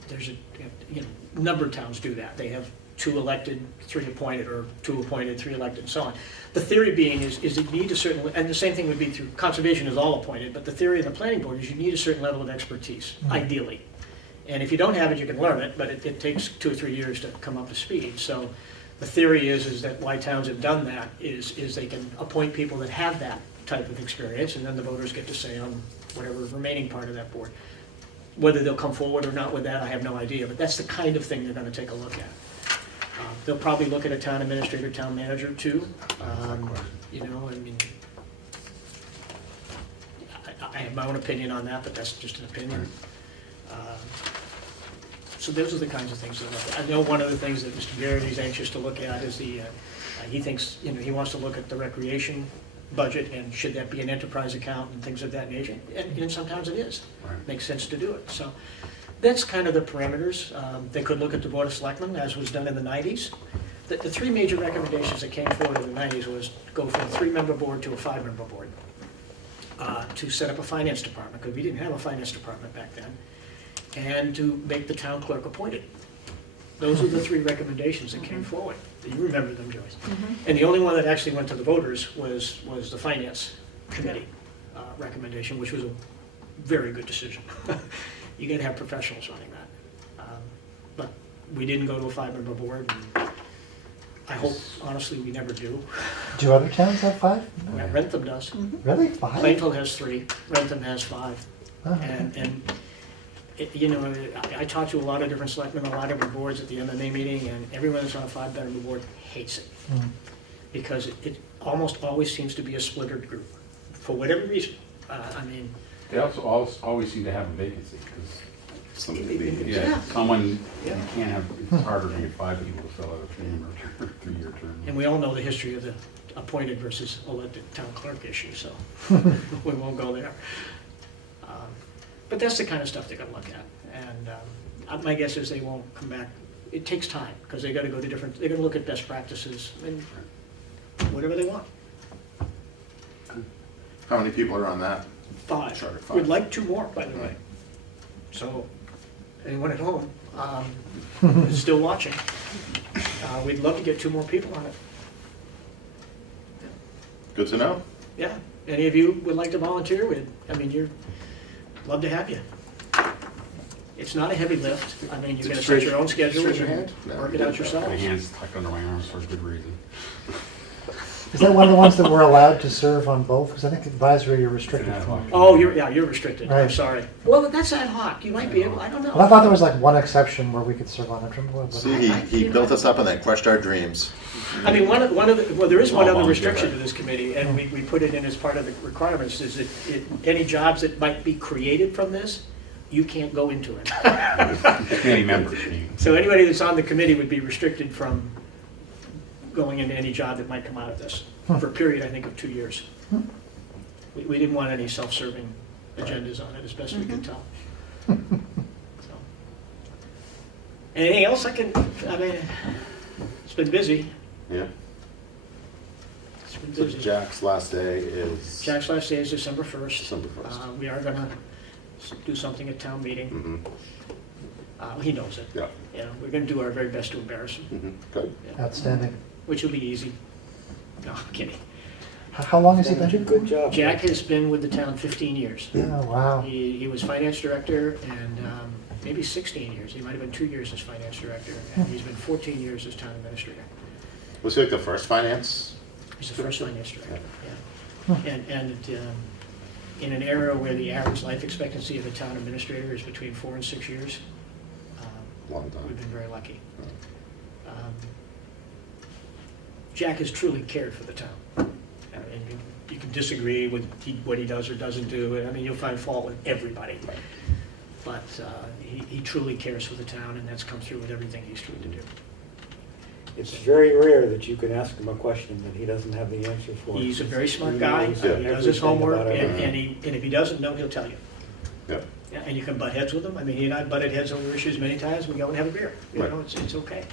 There's a number of towns do that. They have 2 elected, 3 appointed, or 2 appointed, 3 elected, and so on. The theory being is that you need a certain, and the same thing would be through, conservation is all appointed, but the theory of the planning board is you need a certain level of expertise, ideally. And if you don't have it, you can learn it, but it takes 2 or 3 years to come up to speed. So the theory is that why towns have done that is they can appoint people that have that type of experience, and then the voters get to say on whatever remaining part of that board. Whether they'll come forward or not with that, I have no idea, but that's the kind of thing they're gonna take a look at. They'll probably look at a town administrator, town manager too. You know, I mean, I have my own opinion on that, but that's just an opinion. So those are the kinds of things that look at. I know one of the things that Mr. Garrity is anxious to look at is he thinks, you know, he wants to look at the recreation budget and should that be an enterprise account and things of that nature. And sometimes it is. Right. Makes sense to do it. So that's kind of the parameters. They could look at the Board of Selectmen, as was done in the 90s. The 3 major recommendations that came forward in the 90s was go from a 3-member board to a 5-member board. To set up a finance department, because we didn't have a finance department back then, and to make the town clerk appointed. Those are the 3 recommendations that came forward. You remember them, Joyce. And the only one that actually went to the voters was the finance committee recommendation, which was a very good decision. You gotta have professionals running that. But we didn't go to a 5-member board, and I hope, honestly, we never do. Do other towns have 5? Rentham does. Really? 5? Plainville has 3, Rentham has 5. Oh, okay. And you know, I talked to a lot of different selectmen, a lot of different boards at the MMA meeting, and everyone that's on a 5-member board hates it. Because it almost always seems to be a splintered group, for whatever reason. I mean, They also always seem to have a vacancy, because yeah. someone, Yeah. you can't have, it's harder to get 5 people to fill out a 3-year term. And we all know the history of the appointed versus elected town clerk issue, so we won't go there. But that's the kind of stuff they're gonna look at. And my guess is they won't come back. It takes time, because they gotta go to they're gonna look at best practices and whatever they want. How many people are on that? 5. Charter 5. We'd like 2 more, by the way. So, anyone at home is still watching, we'd love to get 2 more people on it. Good to know. Yeah, any of you would like to volunteer? You're, love to have you. It's not a heavy lift. I mean, you're gonna set your own schedule Raise your and hand. No. work it out yourself. My hands tucked under my arms for a good reason. Is that one of the ones that we're allowed to serve on both? Because I think advisory you're restricted Ad from. hoc. Oh, you're restricted. I'm Right. sorry. Well, that's ad hoc. You might be able, I don't know. Well, I thought there was like one exception where we could serve on it. See, he built us up and then crushed our dreams. I mean, one of the, well, there is one I'll other volunteer, restriction right. to this committee, and we put it in as part of the requirements, is that any jobs that might be created from this, you can't go into it. Committee members, So anybody that's on the committee would be restricted from going into any job that might come out of this, for a period, I think, of 2 years. We didn't want any self-serving agendas on it, as best we could tell. So. Anything else it's been busy. Yeah. It's been So busy. Jack's last day is Jack's last day is December 1st. December 1st. We are gonna do something at town meeting. He knows it. Yeah. You know, we're gonna do our very best to embarrass him, Good. Outstanding. which will be easy. No, I'm kidding. How long has he been? Good job. Jack has been with the town 15 years. Oh, wow. He was finance director and maybe 16 years. He might have been 2 years as finance director, and he's been 14 years as town administrator. Was he like the first finance? He's the first finance director, yeah. And in an era where the average life expectancy of a town administrator is between 4 and 6 years, Long we've time. been very lucky. Jack has truly cared for the town. And you can disagree with what he does or doesn't do. I mean, you'll find fault with everybody. But he truly cares for the town, and that's come through with everything he's tried to do. It's very rare that you can ask him a question that he doesn't have the answer for. He's a very smart He guy. knows He does his everything homework, about everything. and if he doesn't know, he'll tell you. Yeah. Yeah, and you can butt heads with him. I mean, he and I butted heads over issues many times. We go and have a beer. You Right. know, it's okay.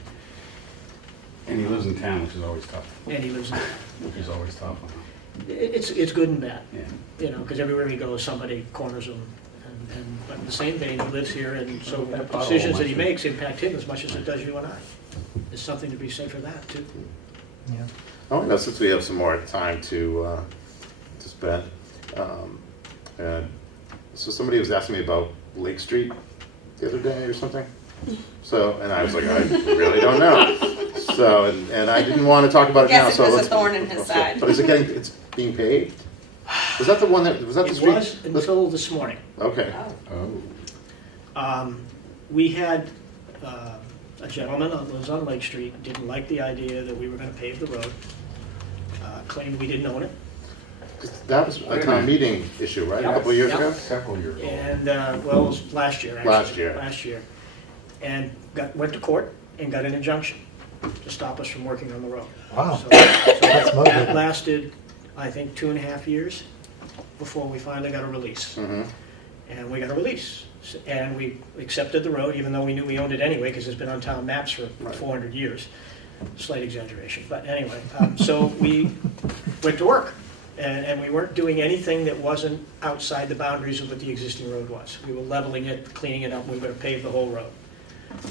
And he lives in town, which is always tough. And he lives in town. Which is always tough. It's good and bad. Yeah. You know, because everywhere he goes, somebody corners him. But in the same vein, he lives here, and so the decisions that he makes impact him as much as it does you and I. There's something to be said for that, too. Yeah. Oh, I know, since we have some more time to spend. And so somebody was asking me about Lake Street the other day or something. So, and I was like, I really don't know. So, and I didn't want to talk about it now. Guess it So was a let's- thorn in his side. But is it getting? It's being paved. Was that the one that was that the It street? was until this morning. Okay. Oh. We had a gentleman that lives on Lake Street, didn't like the idea that we were gonna pave the road, claimed we didn't own it. 'Cause that was a town meeting issue, right? A couple of years Yep. ago. Several years ago. And, well, it was last year, actually. Last year. And went to court and got an injunction to stop us from working on the road. Wow. So That's that motivating. lasted, I think, 2.5 years before we finally got a release. Mm-hmm. And we got a release. And we accepted the road, even though we knew we owned it anyway, because it's been on town maps for 400 years. Slight exaggeration, but anyway. So we went to work. And we weren't doing anything that wasn't outside the boundaries of what the existing road was. We were leveling it, cleaning it up, we were gonna pave the whole road.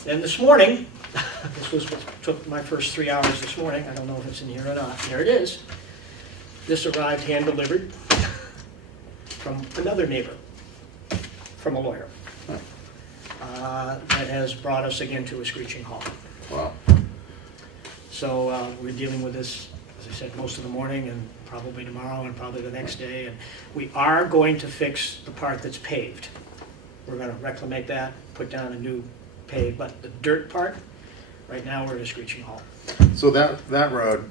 Then this morning, this was what took my first 3 hours this morning, I don't know if it's in here or not, there it is. This arrived hand-delivered from another neighbor, from a lawyer. That has brought us again to a screeching halt. Wow. So we're dealing with this, as I said, most of the morning and probably tomorrow and probably the next day. And we are going to fix the part that's paved. We're going to reclimate that, put down a new pave, but the dirt part, right now we're at a screeching halt. So that road,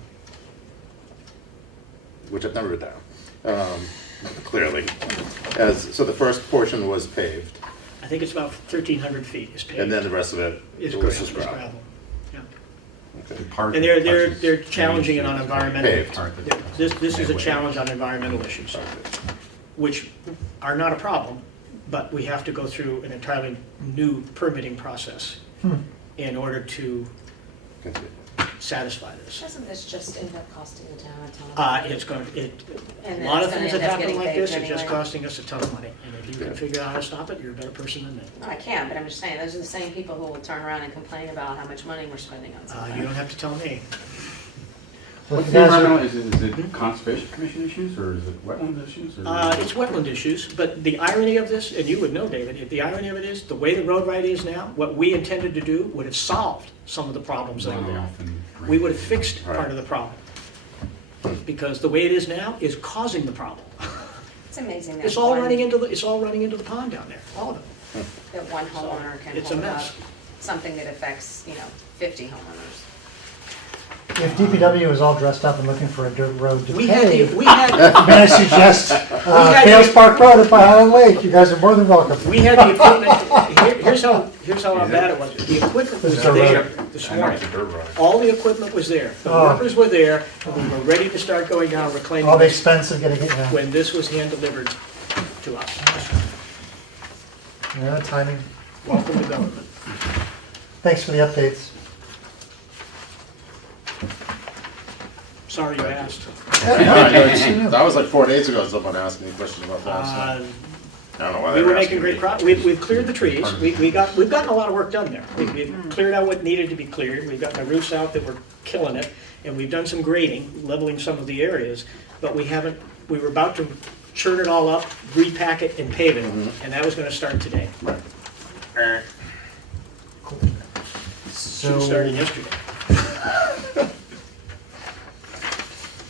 which I've never been down, clearly, so the first portion was paved, I think it's about 1,300 feet is paved. and then the rest of it Is was gravel, just is gravel. gravel. Yeah. Okay. The part And that they're touches challenging it on Main Street is environmental. Paved. part that touches This is a Medway. challenge on environmental issues, which are not a problem, but we have to go through an entirely new permitting process in order to Continue. satisfy this. Doesn't this just end up costing the town a ton of money? It's going, a And lot of it's gonna things that end up happen getting like paved this are just anyway. costing us a ton of money. And if you can Yeah. figure out how to stop it, you're a better person than me. No, I can, but I'm just saying, those are the same people who will turn around and complain about how much money we're spending on something. You don't have to tell me. Well, What's you the guys are- environmental, is it conservation commission issues, or is it wetland issues? Or It's wetland issues, but the irony of this, and you would know, David, if the irony of it is, the way the road right is now, what we intended to do would have solved some of the problems that are there. runoff and We would have fixed Right. part of the problem. Because the way it is now is causing the problem. It's amazing that It's all one, running into the pond down there, all of it. that one homeowner can It's a hold up mess. something that affects, 50 homeowners. If DPW is all dressed up and looking for a dirt road to We had, pave, the- we had, may I suggest had Vales the- Park Road at Highland Lake? You guys are more than welcome. we had the equipment, here's how bad it was. The equipment was Is it there road? this I know morning. it's a dirt road. All the equipment was there. The Oh. workers were there, and we were ready to start going down reclaiming All the this expense of getting it, when this was hand-delivered to us. yeah, timing. Welcome to government. Thanks for the updates. Sorry you asked. That was like 4 days ago, someone asked me questions about that, so I don't know why they We were were asking making great me. progress. We've cleared the trees. We've gotten a lot of work done there. We've cleared out what needed to be cleared. We've got the roofs out that were killing it. And we've done some grading, leveling some of the areas. But we were about to churn it all up, repack it, and pave it. And that was gonna start today. Right. Should have started yesterday.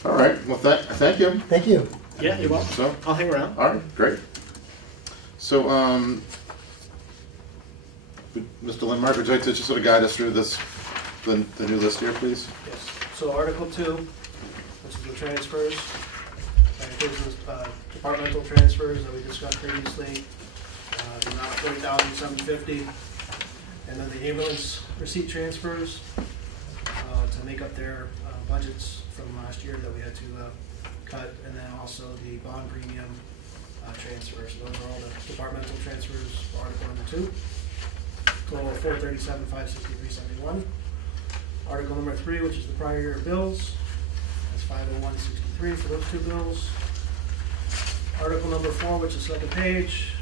All right, well, thank you. Thank you. Yeah, you're welcome. So, I'll hang around. all right, great. So, Mr. Lindmark, would you like to just sort of guide us through this, the new list here, please? Yes, so Article 2, which is the transfers, that includes departmental transfers that we discussed previously, the amount of $40,750, and then the ambulance receipt transfers to make up their budgets from last year that we had to cut, and then also the bond premium transfers. So those are all the departmental transfers for Article number 2. Total of $437,563.71. Article number 3, which is the prior year bills, that's $501.63 for those two bills. Article number 4, which is the second page,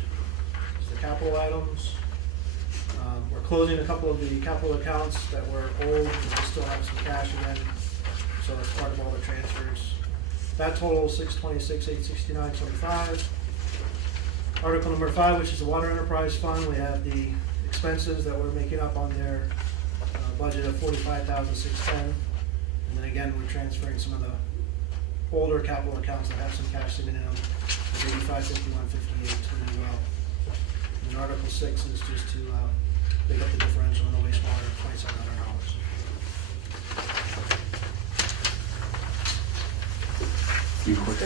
is the capital items. We're closing a couple of the capital accounts that were old, we still have some cash again, so that's part of all the transfers. That totals $626,869.75. Article number 5, which is the water enterprise fund, we have the expenses that we're making up on their budget of 45,610. And then again, we're transferring some of the older capital accounts that have some cash sitting in them, of 855158 to the well. And Article 6 is just to make up the differential in the wastewater, $2,700. You quick.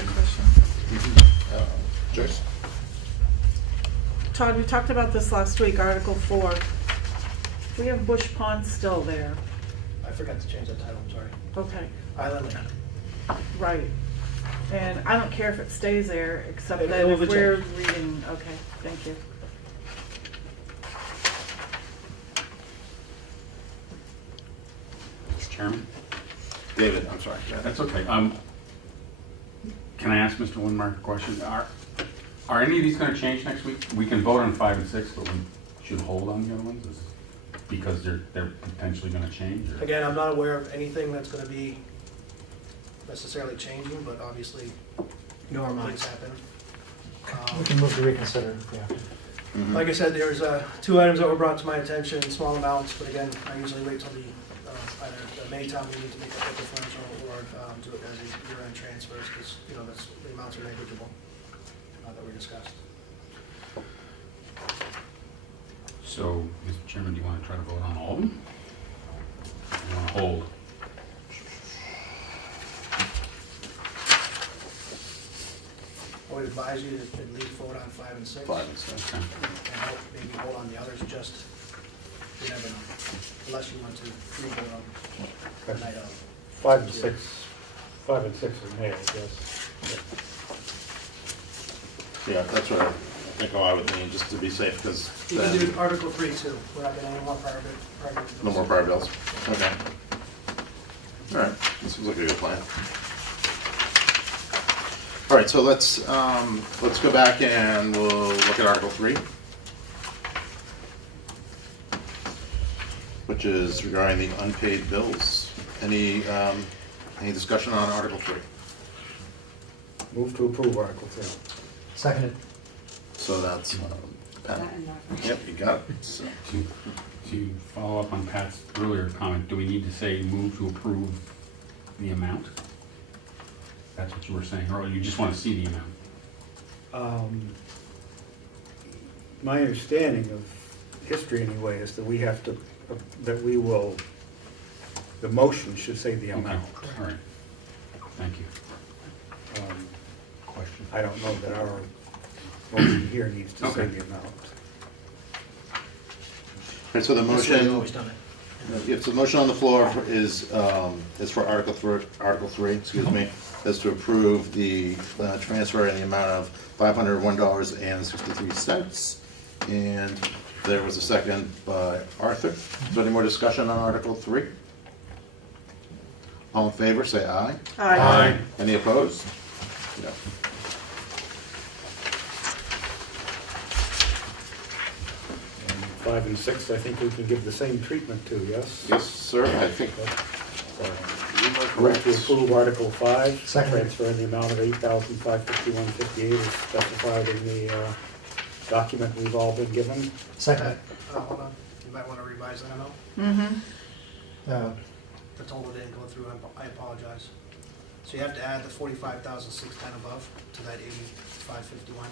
Joyce? Todd, we talked about this last week, Article 4. We have Bush Pond still there. I forgot to change that title, I'm sorry. Okay, Island Lake. right. And I don't care if it stays there, except It that will if we're change. reading, okay, thank you. Mr. Chairman? David, I'm sorry. That's okay. Can I ask Mr. Winmark a question? Are any of these gonna change next week? We can vote on 5 and 6, but we should hold on the other ones? Because they're potentially gonna change? Or- Again, I'm not aware of anything that's gonna be necessarily changing, but obviously Nor am I. things happen. We can move to reconsider if we have to. Mhm. Like I said, there's 2 items that were brought to my attention in small amounts, but again, I usually wait till either the May town meeting to make up the differential or do it as a year-end transfers, because, that's, the amounts are negligible that we discussed. So, Mr. Chairman, do you wanna try to vote on all of them? Or you wanna hold? I would advise you to at least vote on 5 and 6. 5 and 6. Okay. And maybe hold on the others, just, you never know, unless you want to re-vote on the night of. 5 and 6, 5 and 6 are May, I guess. Yeah, that's what I think I would mean, just to be safe, because You can do Article 3 too, we're not getting any more prior bills. no more prior bills. Okay. All right, this seems like a good plan. All right, so let's go back and we'll look at Article 3, which is regarding the unpaid bills. Any discussion on Article 3? Move to approve Article 3. Seconded. So that's Pat. Yep, you got it. So, To follow up on Pat's earlier comment, do we need to say move to approve the amount? That's what you were saying, or you just want to see the amount? My understanding of history anyway is that we have to, the motion should say the amount. Okay, all right. Thank you. Question? I don't know that our motion here needs to say Okay. the amount. all right, so the That's the way we've motion, always done it. if the motion on the floor is for Article 3, excuse me, is to approve the transfer in the amount of $501.63. And there was a second by Arthur. Is there any more discussion on Article 3? All in favor, say aye. Aye. Any opposed? No. And 5 and 6, I think we can give the same treatment to, yes? Yes, sir, I think you are Move correct. to approve Article 5, Second. transfer in the amount of $8,551.58 as specified in the document we've all been given. Seconded. Hold on, you might want to revise that amount. Mm-hmm. The total didn't go through, I apologize. So you have to add the 45,610 above to that 8551.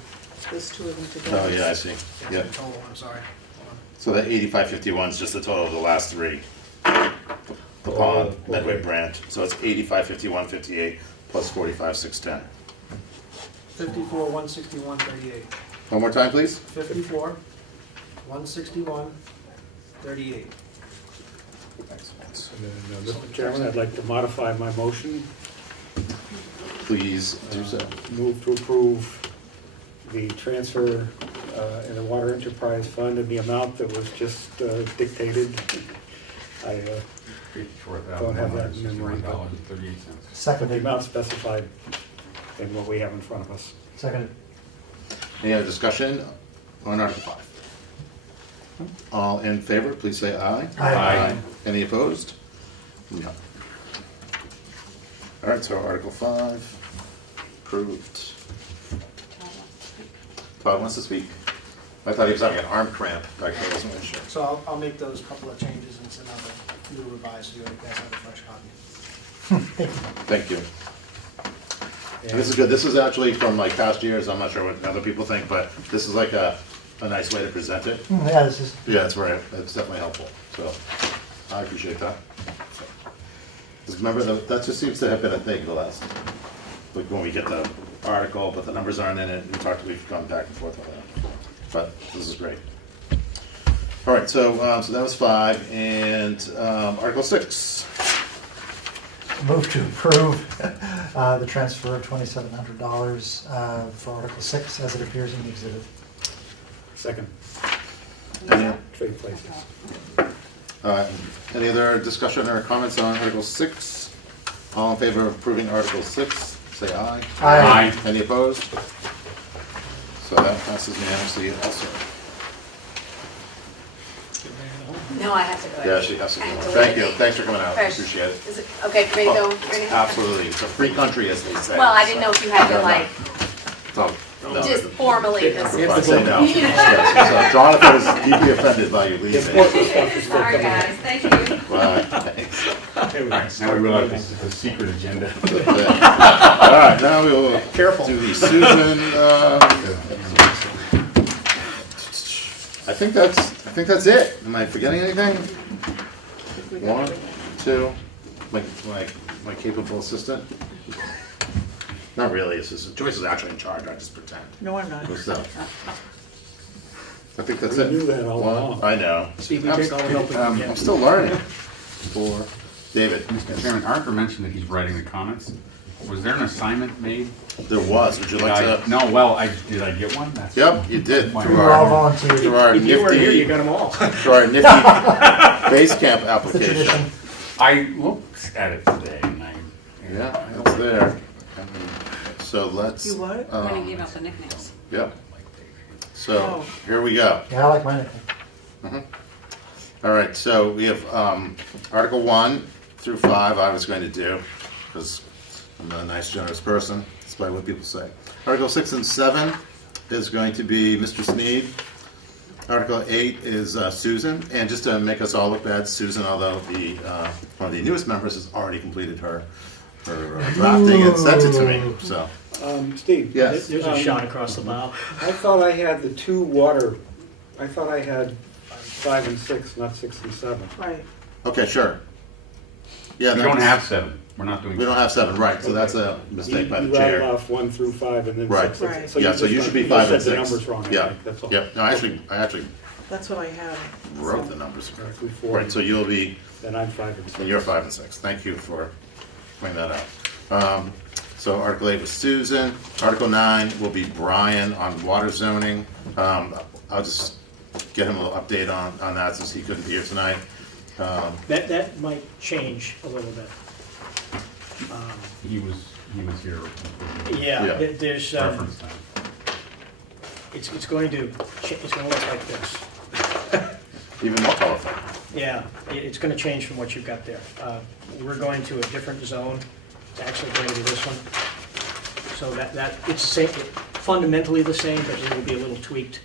There's 2 of them together. Oh, yeah, I see. That's Yeah. the total, I'm sorry. Hold on. So that 8551 is just the total of the last 3. The Pond, Oh, Medway okay. Branch. So it's 8551.58 plus 45,610. 54, 161, 38. One more time, please. 54, 161, 38. Excellent. And then, Mr. Chairman, I'd like to modify my motion. Please do so. Move to approve the transfer in the Water Enterprise Fund in the amount that was just dictated. I Don't have that in memory, but- $51.38. the Seconded. amount specified in what we have in front of us. Seconded. Any other discussion on Article 5? All in favor, please say aye. Aye. Any opposed? No. All right, so Article 5, approved. Todd wants to speak. I thought he was having an arm cramp back there, wasn't he? Sure. So I'll make those couple of changes and send out a new revised, so you guys have a fresh copy. Thank you. And this is good. This is actually from like past years. I'm not sure what other people think, but this is like a nice way to present it. Yeah, this is, Yeah, it's definitely helpful. So I appreciate that. So, just remember that just seems to have been a thing the last, like when we get the article, but the numbers aren't in it. We've gone back and forth on that. But this is great. All right, so that was 5, and Article 6. move to approve the transfer of $2,700 for Article 6 as it appears in the exhibit. Second, Any, trade places. any other discussion or comments on Article 6? All in favor of approving Article 6, say aye. Aye. Any opposed? So that passes unanimously also. No, I have to go. Yeah, she has to I have go. to Thank leave. you. Thanks for coming out. Fresh. Appreciate it. Is it okay for me to go? Ernie? Absolutely. It's a free country, as they say. Well, I didn't know if you had to No, no. like No, just formally just. I say no. Yes, so Jonathan is deeply offended by you leaving. Sorry, guys, thank you. Bye. Thanks. Now we realize this is a secret agenda. All right, now we will Careful. do the Susan. I think that's it. Am I forgetting anything? 1, 2. My capable assistant. Not really. It's just Joyce is actually in charge. I just pretend. No, I'm not. So, I think that's We it. knew that all 1. along. I know. Steve, we take all the help we can get. I'm still learning. 4. David. Mr. Chairman, Arthur mentioned that he's writing the comments. Was there an assignment made? There was. Would you like to? No, well, did I get one? That's- Yep, you did. Why We Through were all our, volunteers. through our If you were here, you nifty, got them all. through our nifty base camp It's the application. tradition. I looked at it today and Yeah, it's there. So let's. You what? um, When you gave out the nicknames. Yep. So, Oh. here we go. Yeah, I like my nickname. All right, so we have Article 1 through 5 I was going to do, because I'm a nice, generous person, despite what people say. Article 6 and 7 is going to be Mr. Sneed. Article 8 is Susan, and just to make us all look bad, Susan, although the one of the newest members has already completed her drafting and sent it to me, so. Steve? Yes. There's a shot across the bow. I thought I had the 2 water, I thought I had 5 and 6, not 6 and 7. Right. Okay, sure. Yeah, we don't that's- have 7. We're not doing. We don't have 7, right, so that's a mistake by the You rattled chair. off 1 through 5 and then Right. 6. Right. Yeah, so you just should be you 5 said and 6. the numbers wrong, I Yeah, think, that's all. yeah, no, I actually That's what I had. wrote So- the numbers. Through 4. Right, so you'll be, Then I'm 5 and 6. and you're 5 and 6. Thank you for pointing that out. So Article 8 was Susan. Article 9 will be Brian on water zoning. I'll just get him a little update on that since he couldn't be here tonight. That might change a little bit. He was here. Yeah, Yeah. there's, Reference time. it's going to look like this. Even more colorful. Yeah, it's going to change from what you've got there. We're going to a different zone. It's actually going to be this one. So that it's the same, fundamentally the same, but it will be a little tweaked.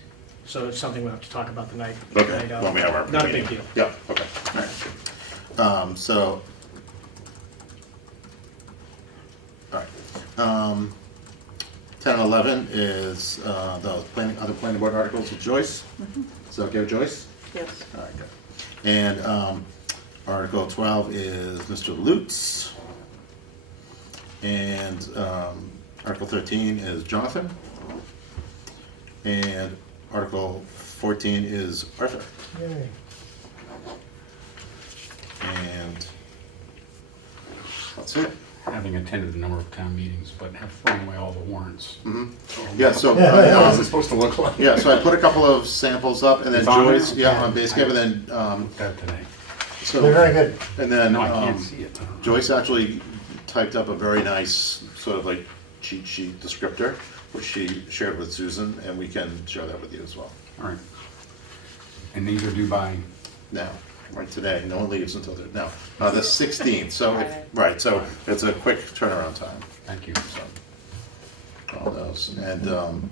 So it's something we'll have to talk about tonight. Okay, when we have our Not a meeting. big deal. Yeah, okay, all right. So, all right. 10 and 11 is the other planning board articles with Joyce. Is that okay with Joyce? Yes. All right, good. And Article 12 is Mr. Lutz. And Article 13 is Jonathan. And Article 14 is Arthur. Yay. And that's it. Having attended a number of town meetings, but have thrown away all the warrants. Yeah, so What is it supposed to look like? yeah, so I put a couple of samples up, and then It's on there? Joyce, yeah, on Basecamp, and then That today. so They're very good. and then No, I can't see it. Joyce actually typed up a very nice sort of like cheat sheet descriptor, which she shared with Susan, and we can share that with you as well. All right. And these are due by, Now, right today, no one leaves until the 16th. So right, so it's a quick turnaround time. thank you. So all those and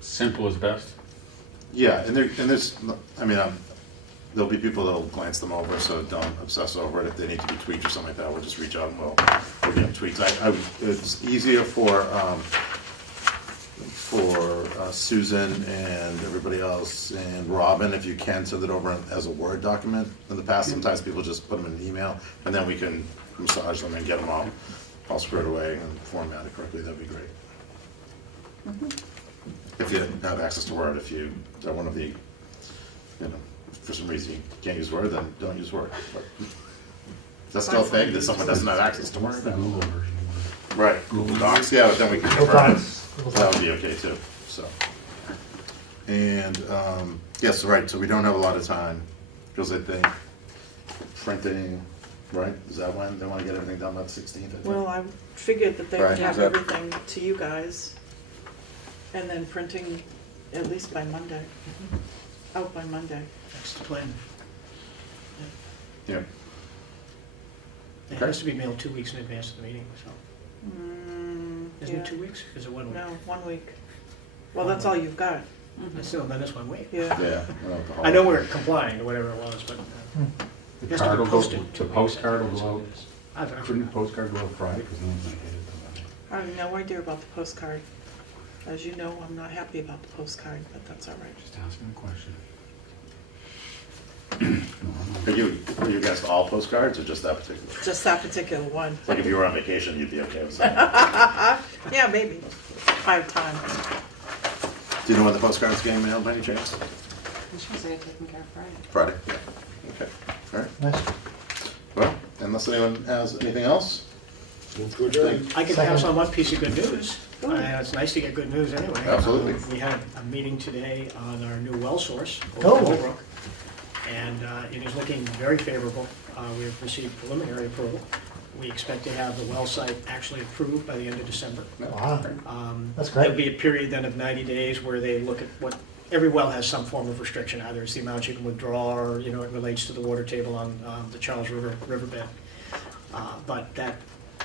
Simple is best. Yeah, and there's, I mean, there'll be people that'll glance them over, so don't obsess over it. If they need to be tweaked or something like that, we'll just reach out and we'll give them tweaks. It's easier for Susan and everybody else and Robin, if you can send it over as a Word document. In the past, sometimes people just put them in an email, and then we can massage them and get them all squared away and formatted correctly. That'd be great. If you have access to Word, if you are one of the, for some reason you can't use Word, then don't use Word. But that's still a thing, that someone doesn't have access to Word. That's the Google version of Word. Right, Google Docs, yeah, but then we can Google convert it. Docs. Google That Docs. would be okay too, so. And, yes, right, so we don't have a lot of time, because I think printing, right, is that when, they wanna get everything done by the 16th, I think? Well, I figured that they would Right, have exactly. everything to you guys, and then printing at least by Monday, out by Monday. That's the plan. Yeah, It has to be mailed 2 weeks in advance of the meeting, so. Isn't Yeah. it 2 weeks? Is it 1 week? No, 1 week. Well, that's all you've got, Still, then it's 1 week. yeah. yeah. well, the whole- I know we're complying, or whatever it was, but The It has to be card will go, posted. the postcard will go out, I've couldn't the postcard go out Friday, because no one's gonna get it. I have no idea about the postcard. As you know, I'm not happy about the postcard, but that's all right. Just asking a question. Are you against all postcards, or just that particular? Just that particular one. Like if you were on vacation, you'd be okay with that? Yeah, maybe. If I have time. Do you know when the postcard's getting mailed by any chance? I'm sure they're taking care of Friday. Friday? Yeah. Okay, all right. Nice. Well, unless anyone has anything else? Move to adjourn. I can pass Second. on one piece of good news. It's nice to get good news anyway. Absolutely. We had a meeting today on our new well source Oh. over in Holbrook, and it is looking very favorable. We have received preliminary approval. We expect to have the well site actually approved by the end of December. Wow. That's great. There'll be a period then of 90 days where they look at what, every well has some form of restriction, either it's the amount you can withdraw, or, it relates to the water table on the Charles River riverbed. But that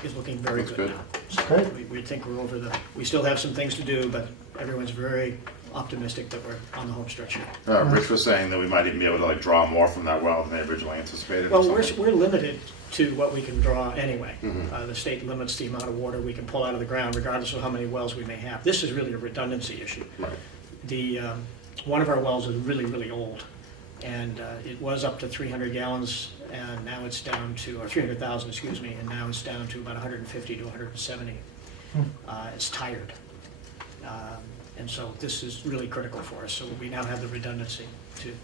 is looking very That's good good. now. That's great. We think we're over we still have some things to do, but everyone's very optimistic that we're on the home stretch here. Rich was saying that we might even be able to like draw more from that well than they originally anticipated or Well, we're something. limited to what we can draw anyway. Mhm. The state limits the amount of water we can pull out of the ground regardless of how many wells we may have. This is really a redundancy issue. Right. The, one of our wells is really, really old, and it was up to 300 gallons, and now it's down to, or 300,000, excuse me, and now it's down to about 150 to 170. It's tired. And so this is really critical for us, so we now have the redundancy to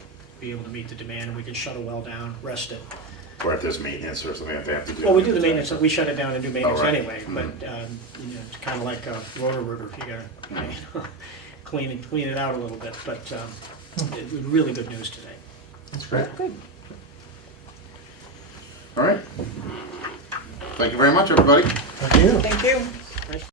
be able to meet the demand, and we can shut a well down, rest it. Or if there's maintenance or something that they have to do. Well, we do the maintenance, we shut it down and do maintenance Oh, right. anyway, but, it's kind of like a rotor-rooter, you gotta clean it out a little bit, but it was really good news today. That's great. Good. All right. Thank you very much, everybody. Thank you. Thank you.